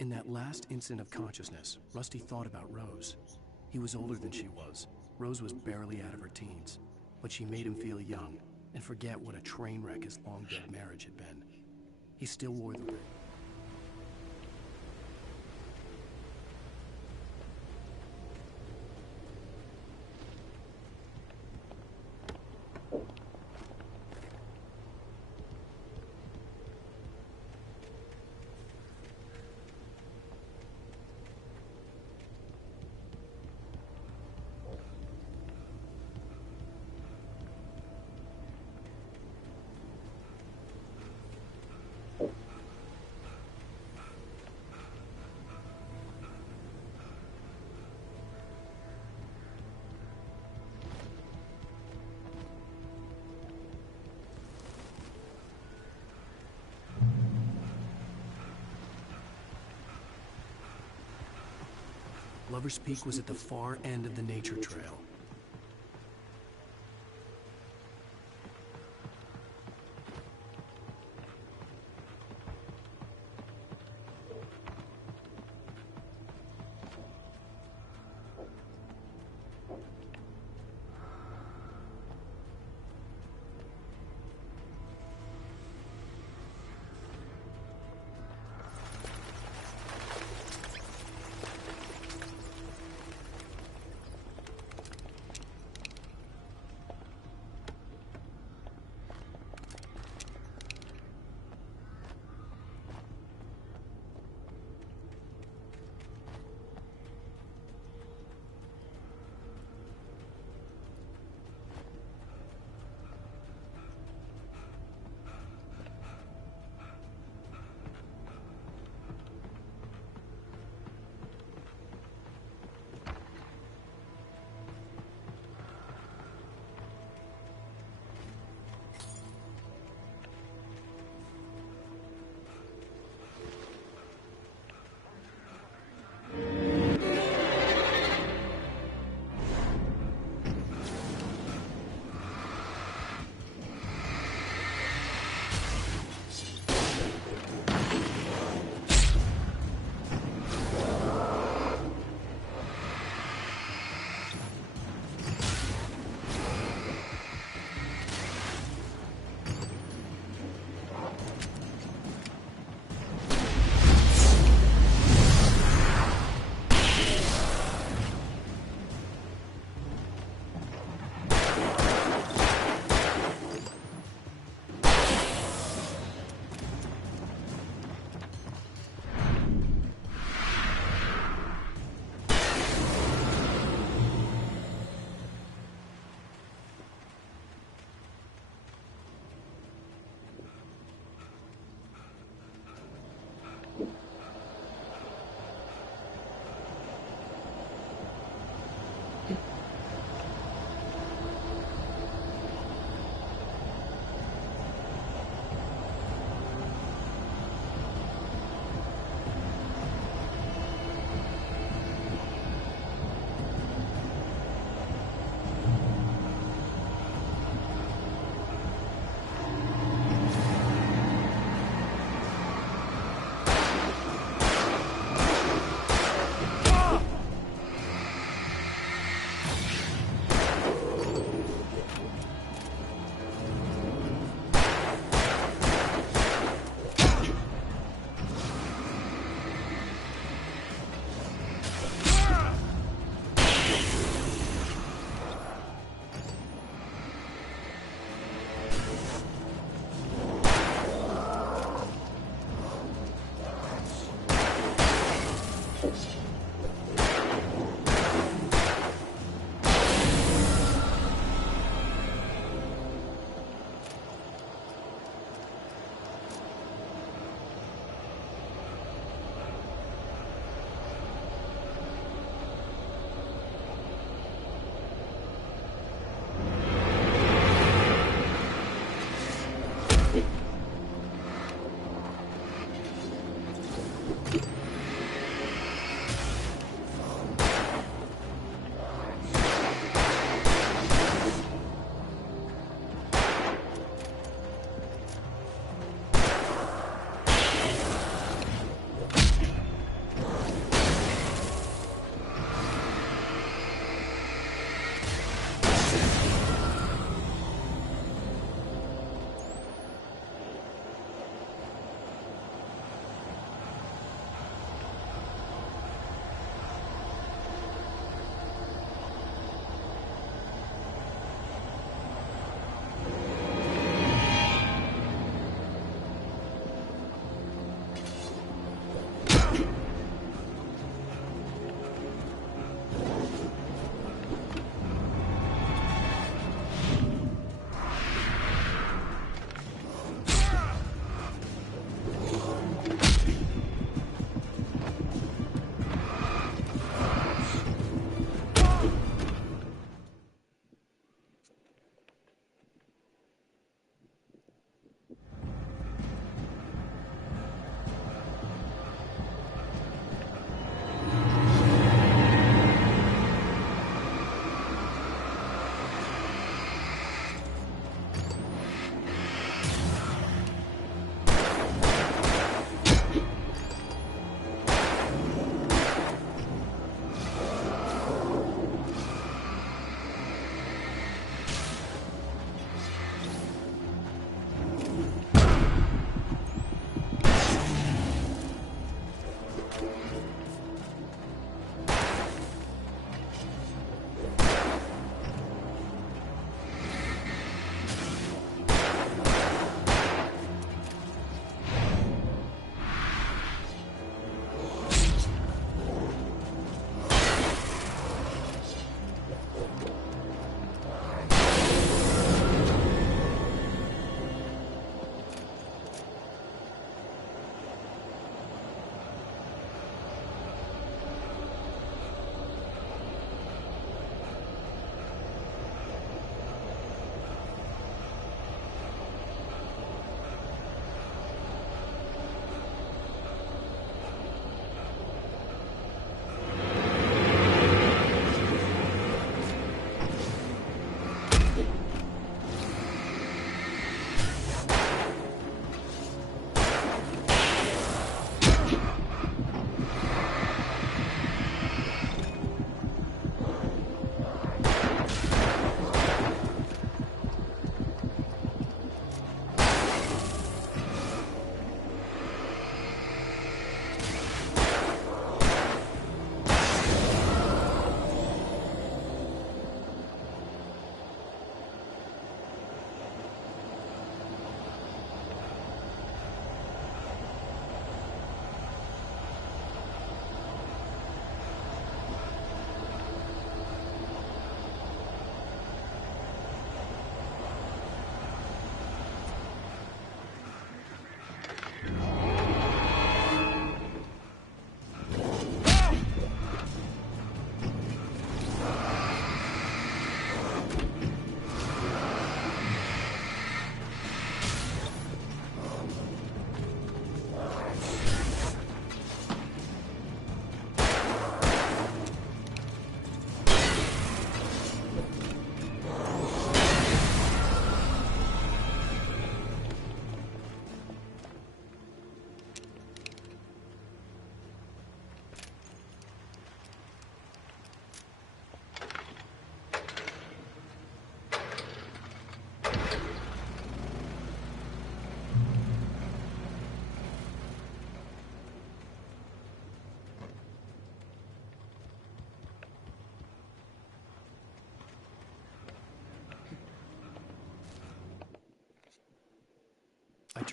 In that last instant of consciousness, Rusty thought about Rose. He was older than she was. Rose was barely out of her teens, but she made him feel young and forget what a train wreck his long-dead marriage had been. He still wore the ring. Lover's Peak was at the far end of the nature trail.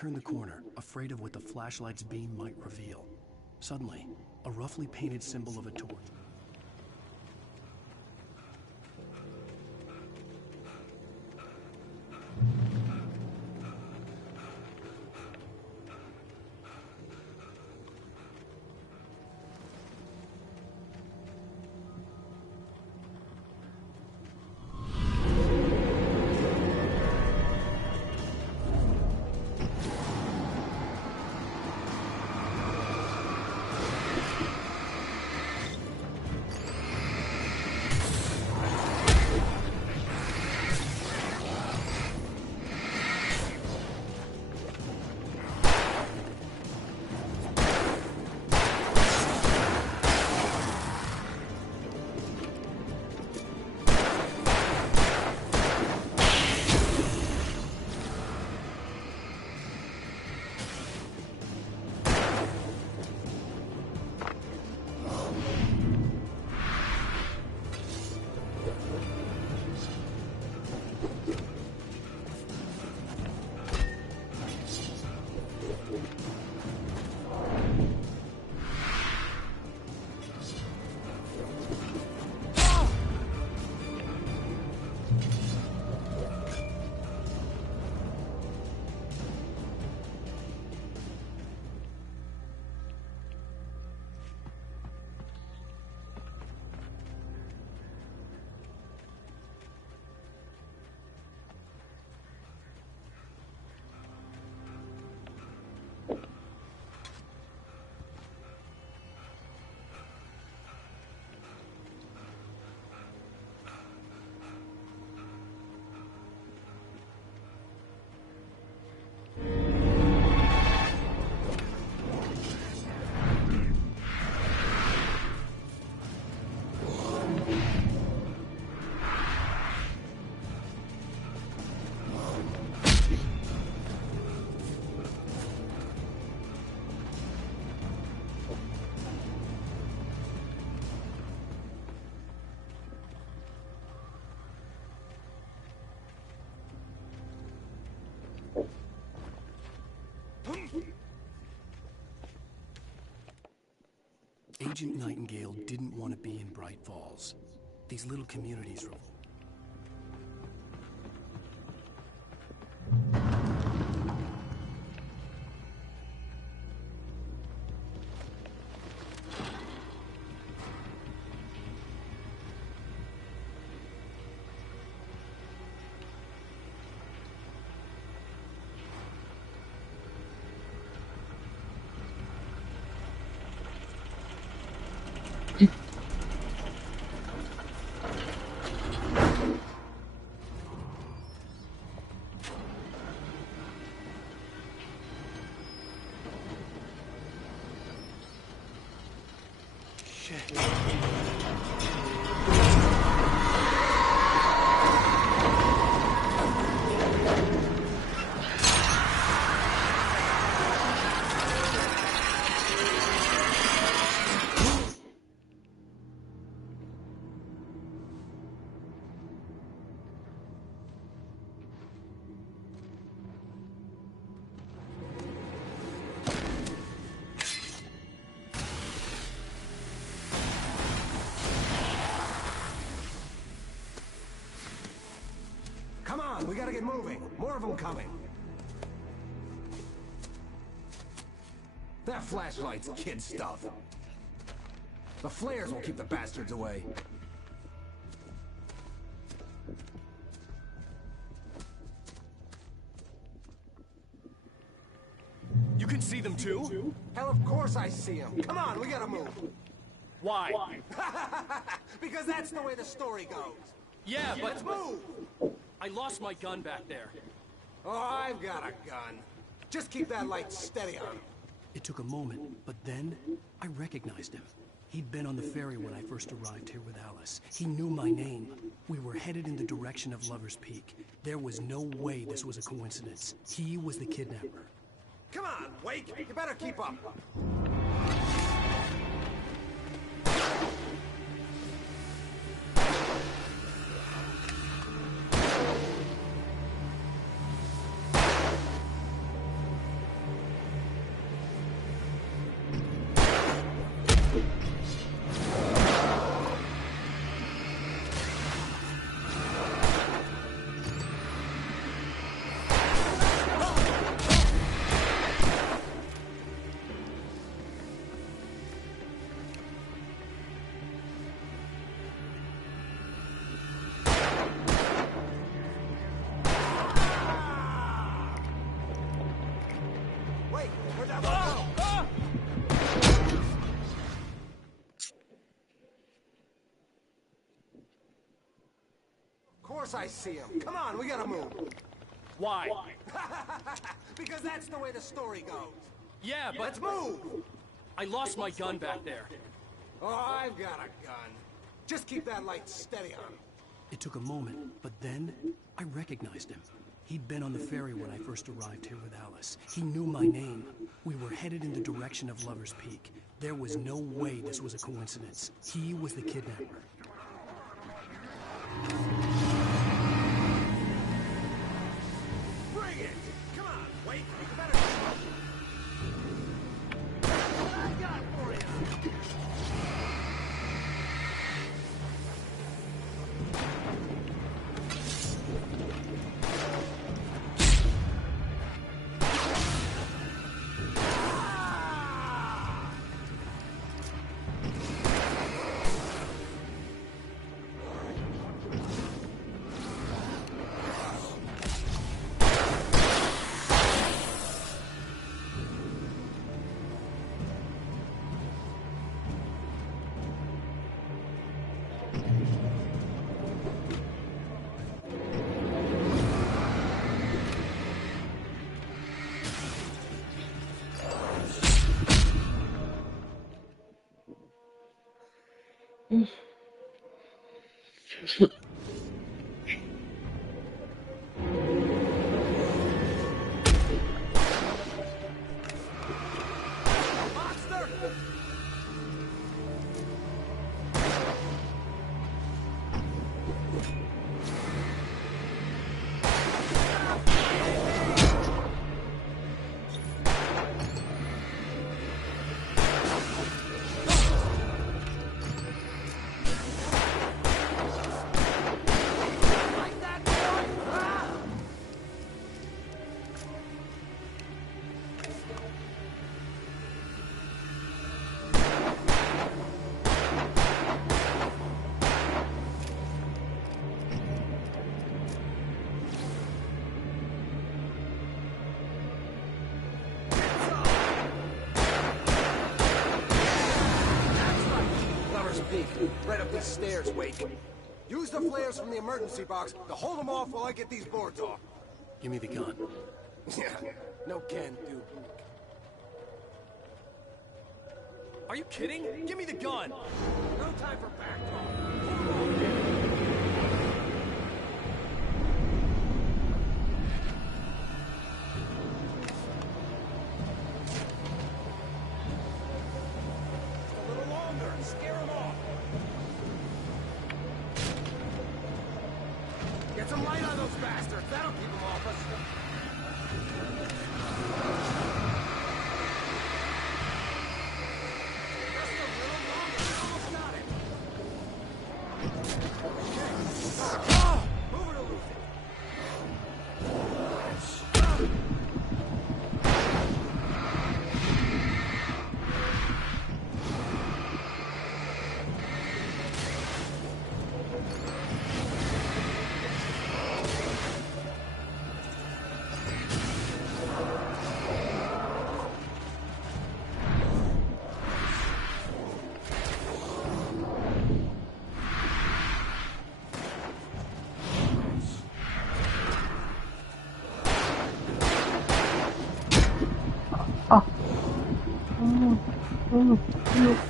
turned the corner, afraid of what the flashlight's beam might reveal. Suddenly, a roughly painted symbol of a torch. Agent Nightingale didn't want to be in Bright Falls. These little communities were... Come on, we gotta get moving. More of them coming. That flashlight's kid stuff. The flares will keep the bastards away. You can see them too? Hell, of course I see them. Come on, we gotta move. Why? Because that's the way the story goes. Yeah, but... Let's move! I lost my gun back there. Oh, I've got a gun. Just keep that light steady on him. It took a moment, but then I recognized him. He'd been on the ferry when I first arrived here with Alice. He knew my name. We were headed in the direction of Lover's Peak. There was no way this was a coincidence. He was the kidnapper. Come on, Wake! You better keep up. course I see him. Come on, we gotta move. Why? Because that's the way the story goes. Yeah, but... Let's move! I lost my gun back there. Oh, I've got a gun. Just keep that light steady on him. It took a moment, but then I recognized him. He'd been on the ferry when I first arrived here with Alice. He knew my name. We were headed in the direction of Lover's Peak. There was no way this was a coincidence. He was the kidnapper. Bring it! Come on, wait, you better... What I got for you? Right up these stairs, Wake. Use the flares from the emergency box to hold them off while I get these boards off. Give me the gun. Yeah, no can do. Are you kidding? Give me the gun! No time for back talk. Scare them off. Get some light on those bastards. That'll keep them off us. Just a little longer. Almost got it. Okay. Move it or lose it.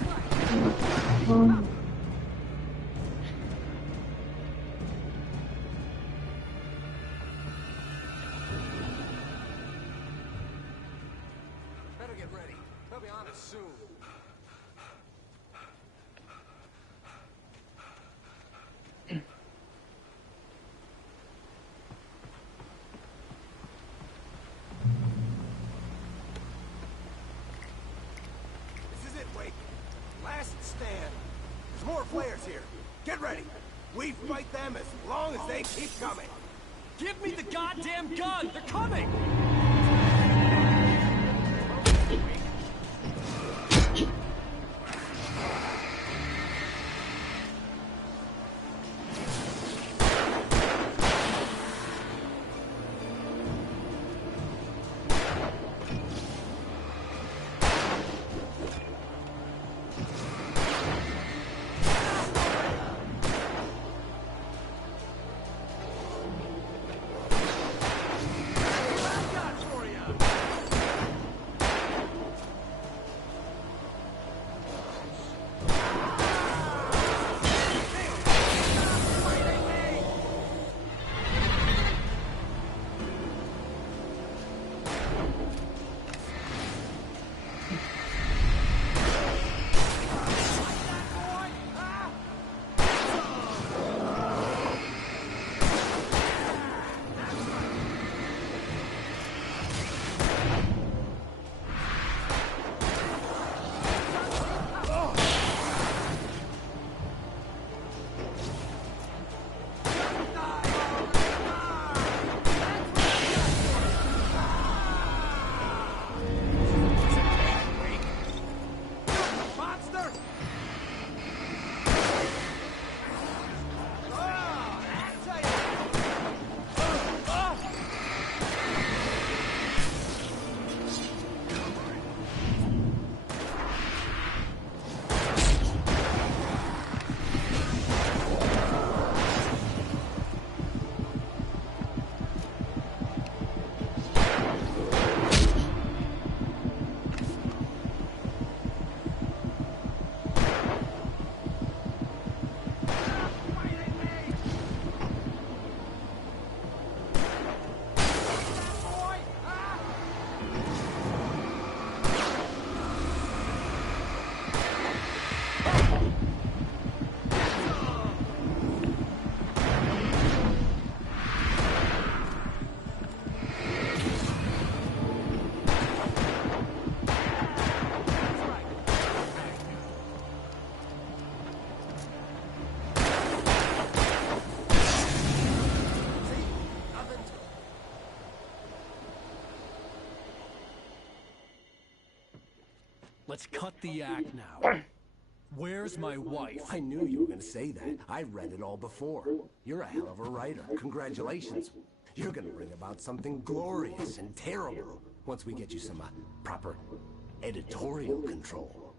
Better get ready. They'll be on us soon. This is it, Wake. Last stand. There's more flares here. Get ready. We fight them as long as they keep coming. Give me the goddamn gun! They're coming! Let's cut the act now. Where's my wife? I knew you were going to say that. I read it all before. You're a hell of a writer. Congratulations. You're going to bring about something glorious and terrible once we get you some proper editorial control.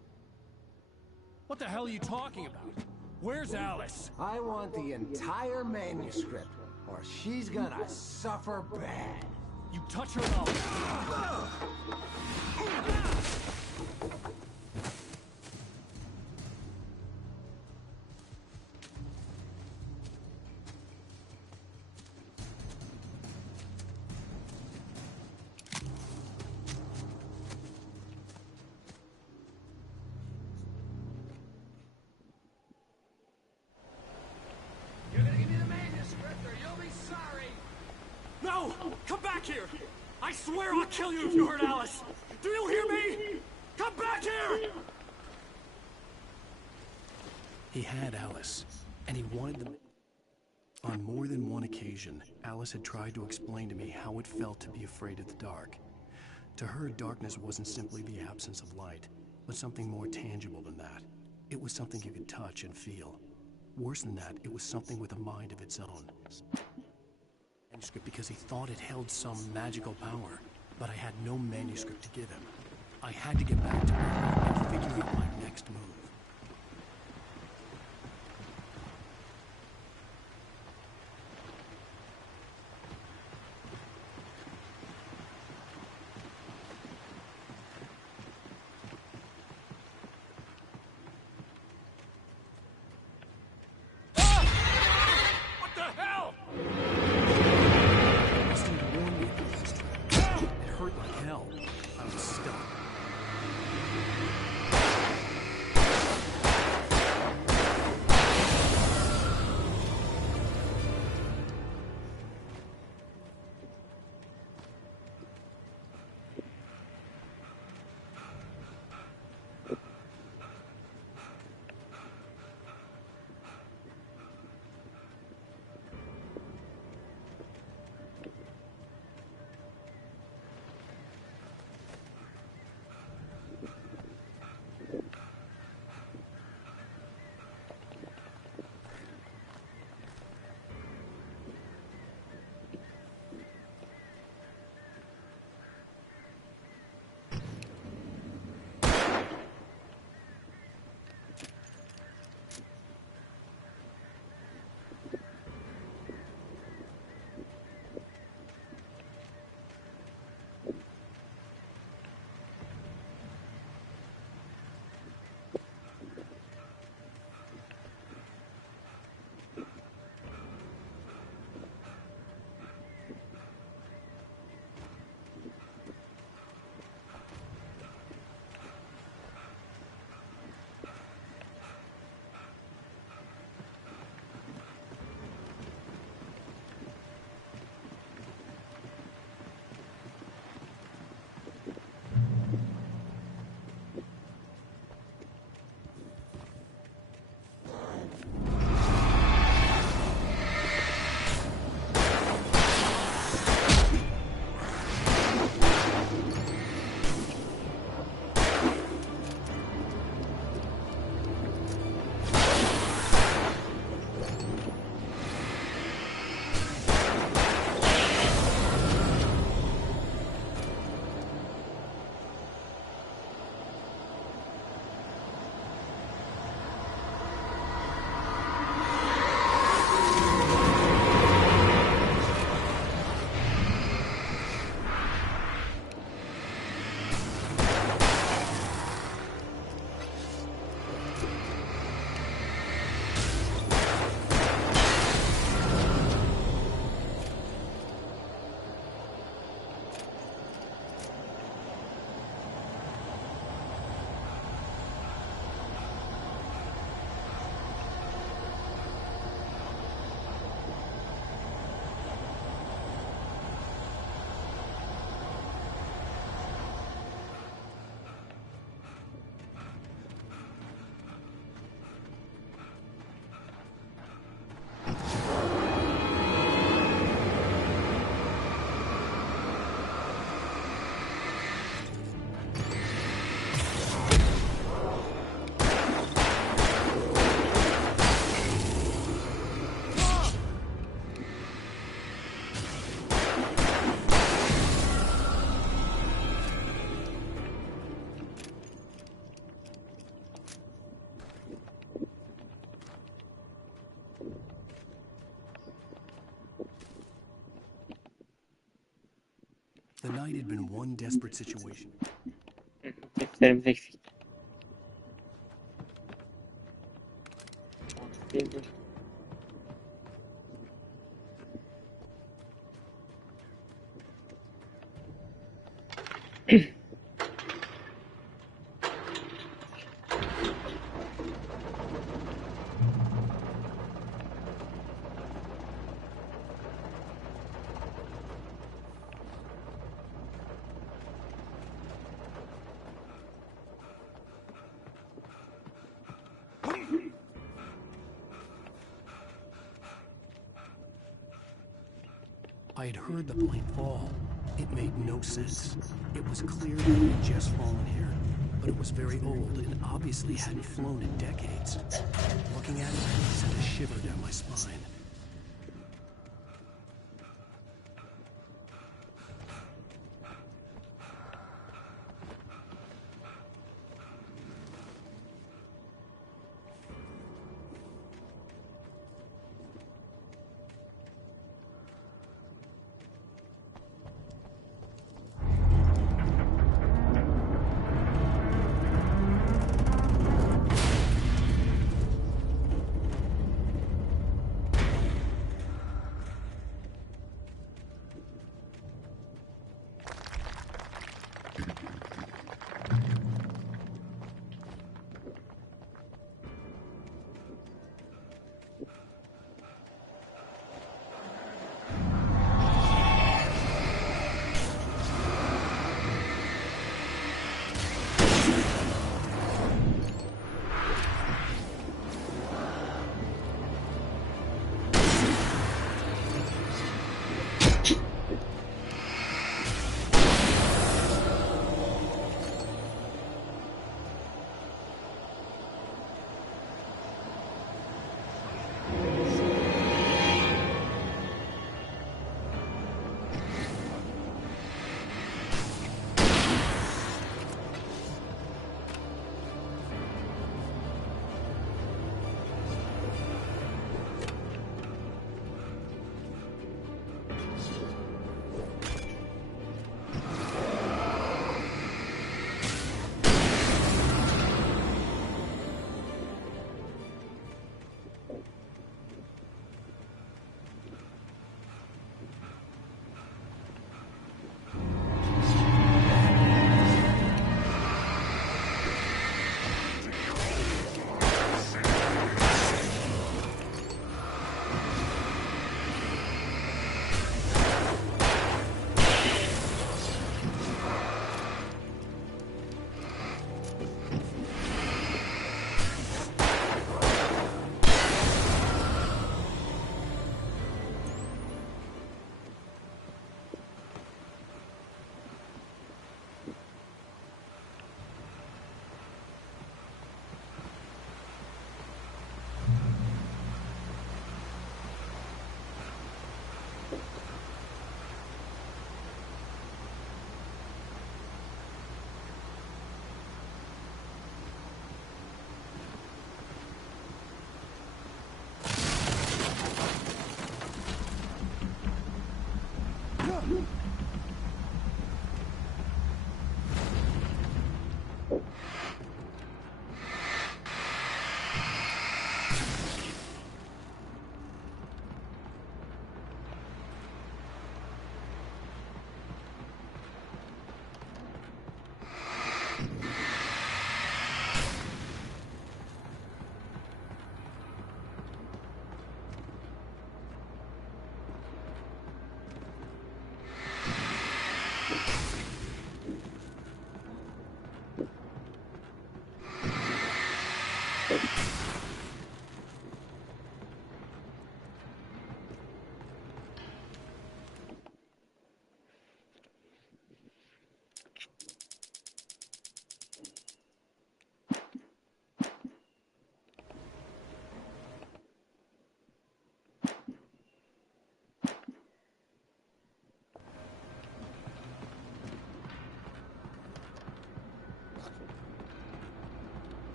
What the hell are you talking about? Where's Alice? I want the entire manuscript, or she's gonna suffer bad. You touch her mouth. No! Come back here! I swear I'll kill you if you hurt Alice! Do you hear me? Come back here! He had Alice, and he wanted them. On more than one occasion, Alice had tried to explain to me how it felt to be afraid of the dark. To her, darkness wasn't simply the absence of light, but something more tangible than that. It was something you could touch and feel. Worse than that, it was something with a mind of its own. Manuscript because he thought it held some magical power, but I had no manuscript to give him. I had to get back to him and figure out my next move. The night had been one desperate situation. Defterimiz eksik. I had heard the plane fall. It made no sense. It was clear that it had just fallen here, but it was very old and obviously hadn't flown in decades. Looking at it sent a shiver down my spine.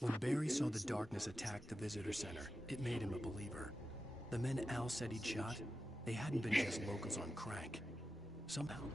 When Barry saw the darkness attack the visitor center, it made him a believer. The men Al said he'd shot, they hadn't been just locals on crank. Somehow.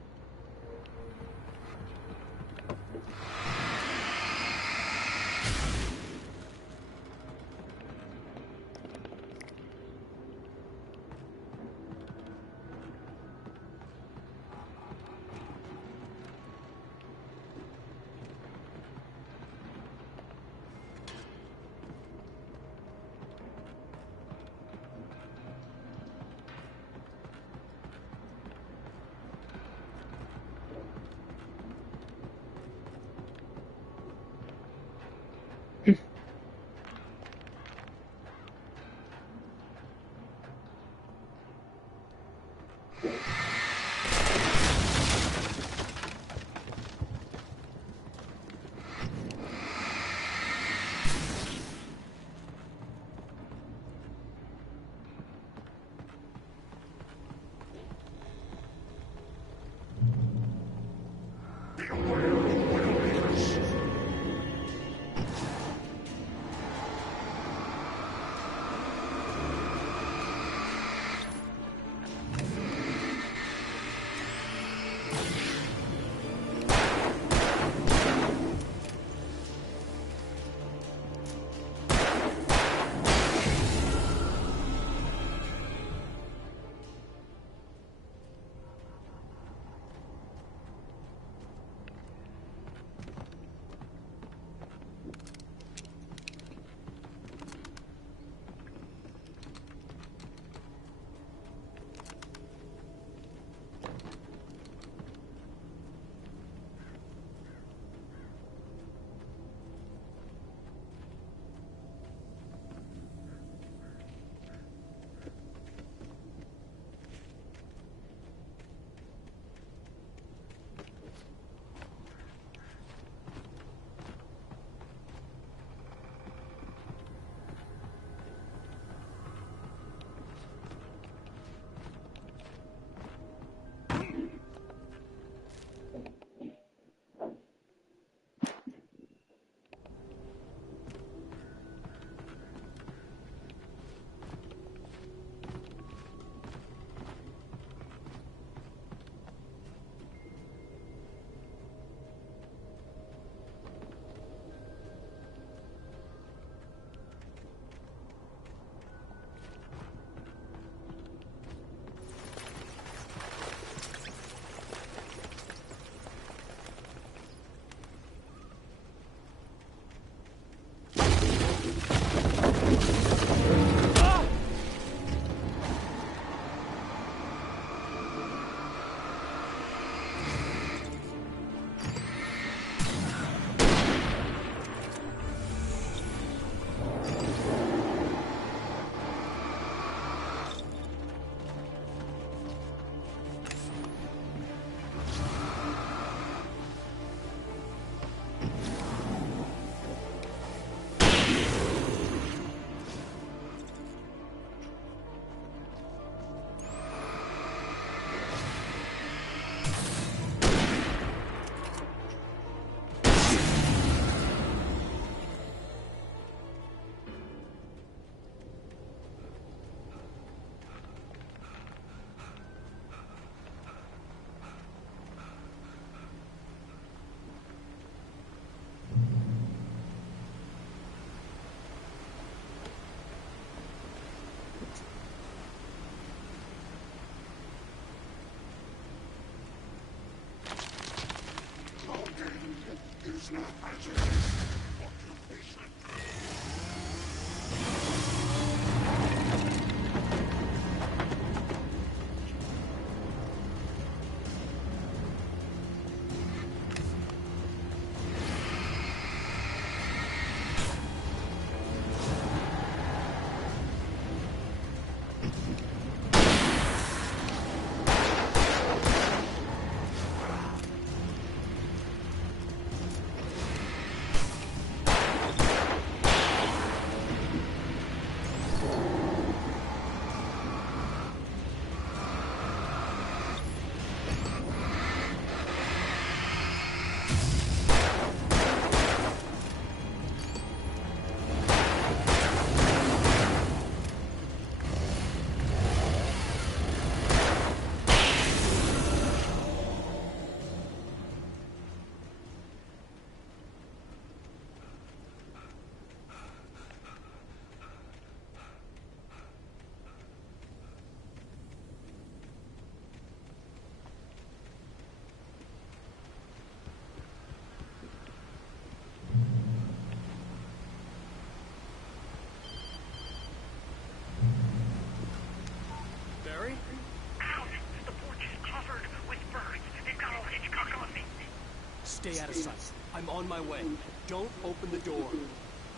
Stay out of sight. I'm on my way. Don't open the door.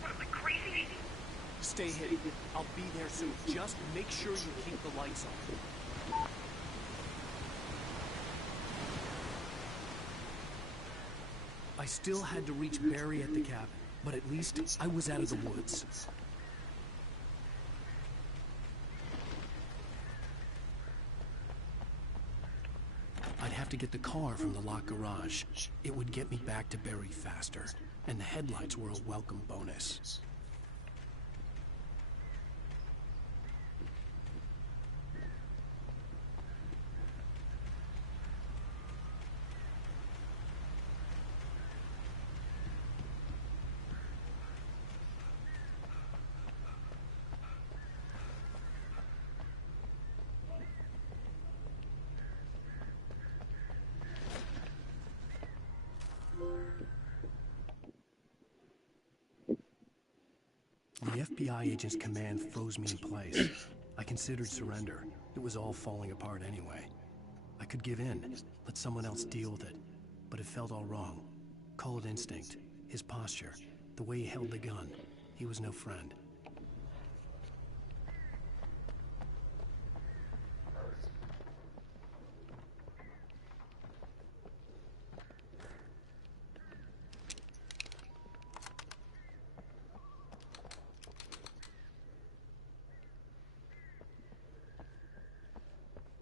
What am I, crazy? Stay hidden. I'll be there soon. Just make sure you keep the lights on. I still had to reach Barry at the cabin, but at least I was out of the woods. I'd have to get the car from the locked garage. It would get me back to Barry faster, and the headlights were a welcome bonus. The FBI agent's command froze me in place. I considered surrender. It was all falling apart anyway. I could give in, let someone else deal with it, but it felt all wrong. Call it instinct, his posture, the way he held the gun. He was no friend.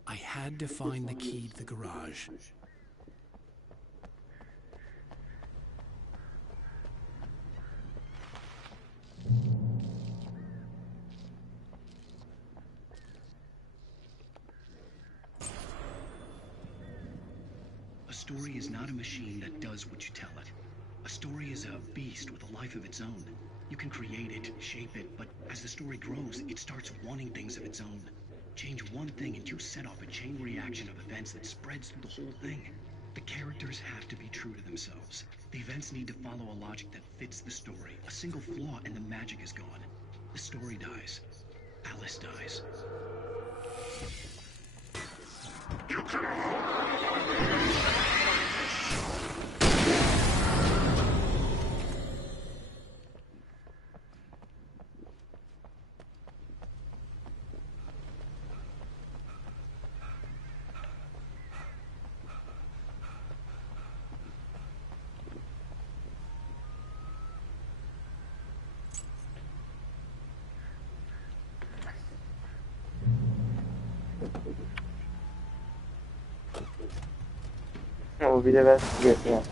I had to find the key to the garage. A story is not a machine that does what you tell it. A story is a beast with a life of its own. You can create it, shape it, but as the story grows, it starts wanting things of its own. Change one thing and you set off a chain reaction of events that spreads through the whole thing. The characters have to be true to themselves. The events need to follow a logic that fits the story. A single flaw and the magic is gone. The story dies. Alice dies. You O bir de ben yani.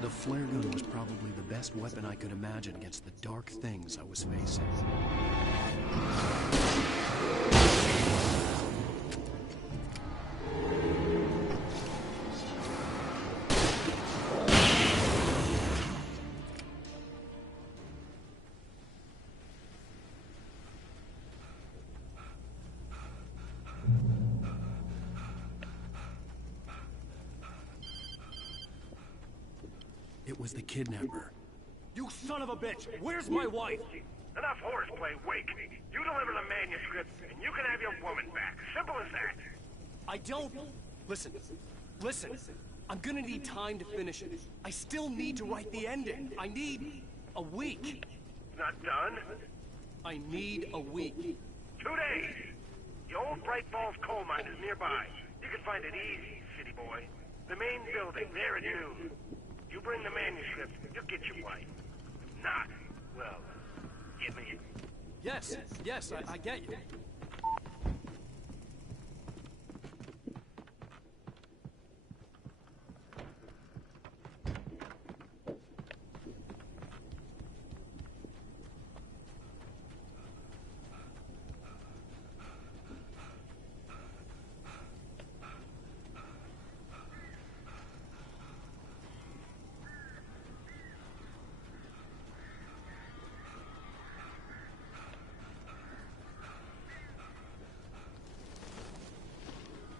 The flare gun was probably the best weapon I could imagine against the dark things I was facing. was the kidnapper. You son of a bitch! Where's my wife? Enough horseplay, Wake. You deliver the manuscript, and you can have your woman back. Simple as that. I don't... Listen. I'm gonna need time to finish it. I still need to write the ending. I need a week. Not done? I need a week. 2 days. The old Bright Falls coal mine is nearby. You can find it easy, city boy. The main building, there at noon. You bring the manuscript, you'll get your wife. If not, well, get me. Yes, I get you.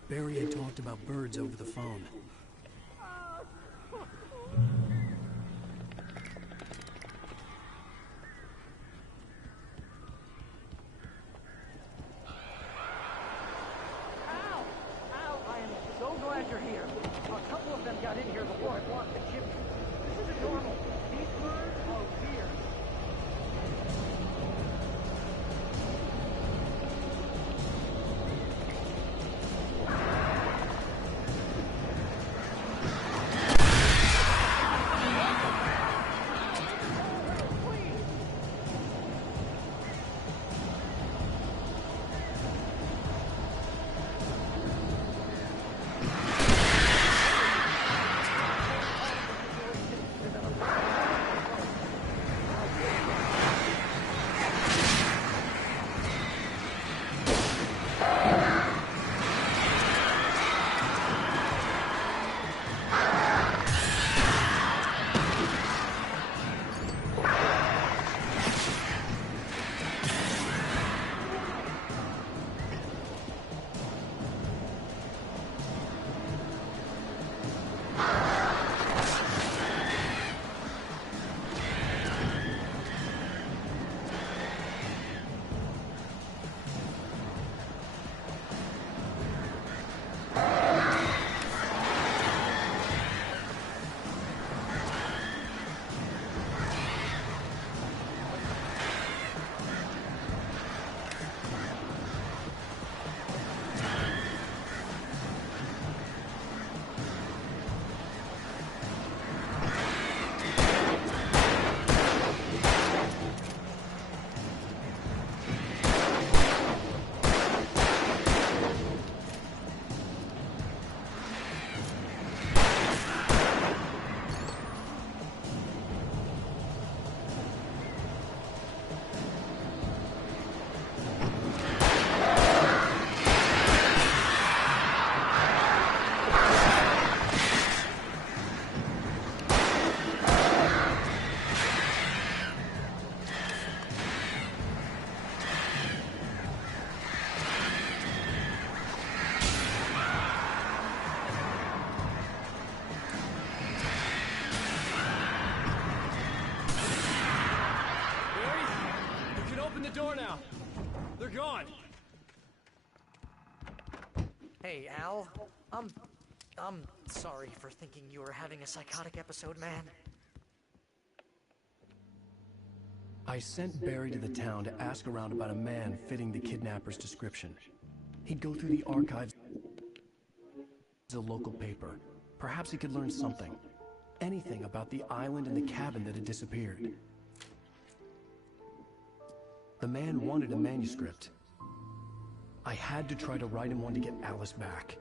Barry had talked about birds over the phone. Ow! I am so glad you're here. A couple of them got in here before I blocked the chimney. This isn't normal. These birds are weird. door now. They're gone. Hey, Al. I'm sorry for thinking you were having a psychotic episode, man. I sent Barry to the town to ask around about a man fitting the kidnapper's description. He'd go through the archives of a local paper. Perhaps he could learn something. Anything about the island and the cabin that had disappeared. The man wanted a manuscript. I had to try to write him one to get Alice back.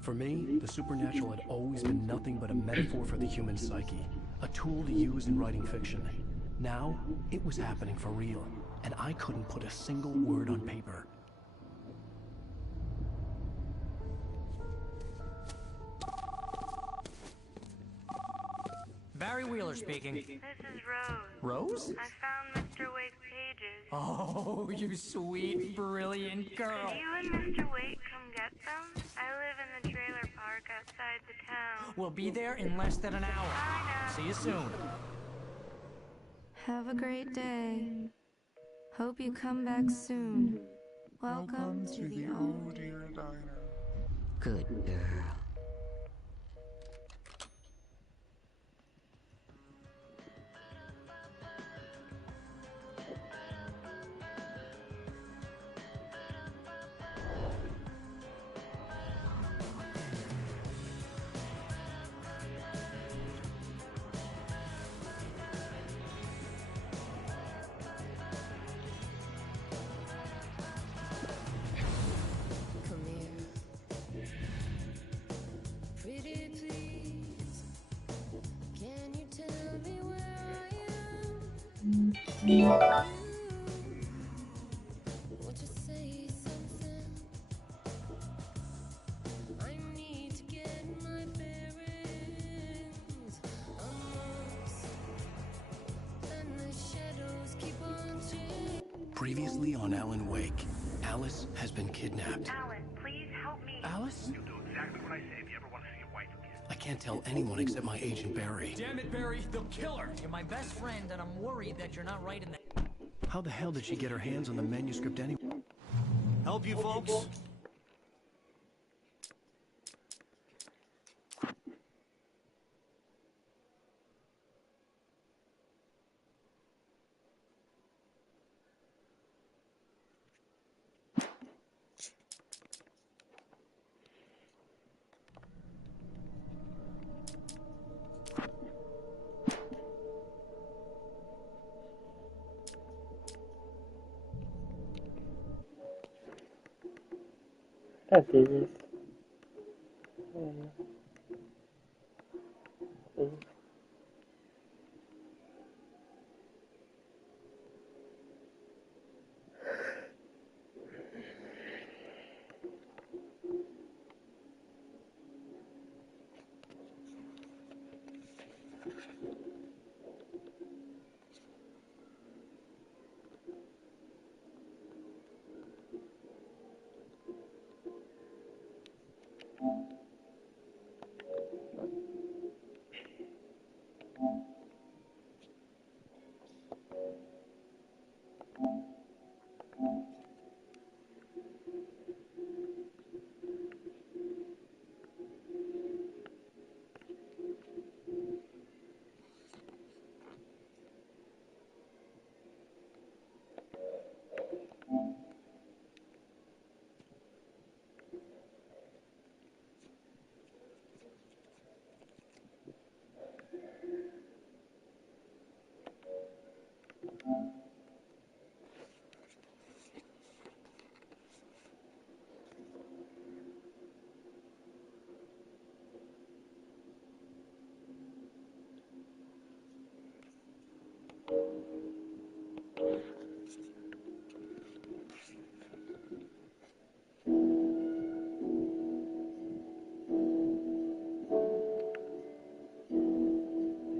For me, the supernatural had always been nothing but a metaphor for the human psyche, a tool to use in writing fiction. Now, it was happening for real, and I couldn't put a single word on paper. Barry Barry Wheeler speaking. This is Rose. Rose? I found Mr. Wake's pages. Oh, you sweet, brilliant girl. Could you and Mr. Wake come get them? I live in the trailer park outside the town. We'll be there in less than an hour. Bye now. See you soon. Have a great day. Hope you come back soon. Welcome to the Oh Dear Diner. Good girl. Come here. Pretty please. Can you tell me where I am? Won't you say something? I need to get my bearings. Amongst and the shadows keep on changing. Previously on Alan Wake, Alice has been kidnapped. Alan, please help me. Alice? You'll do exactly what I say if you ever want to see your wife again. I can't tell anyone except my agent Barry. Damn it, Barry, they'll kill her. You're my best friend, and I'm worried that you're not right in the... How the hell did she get her hands on the manuscript anyway? Help you folks? That is it.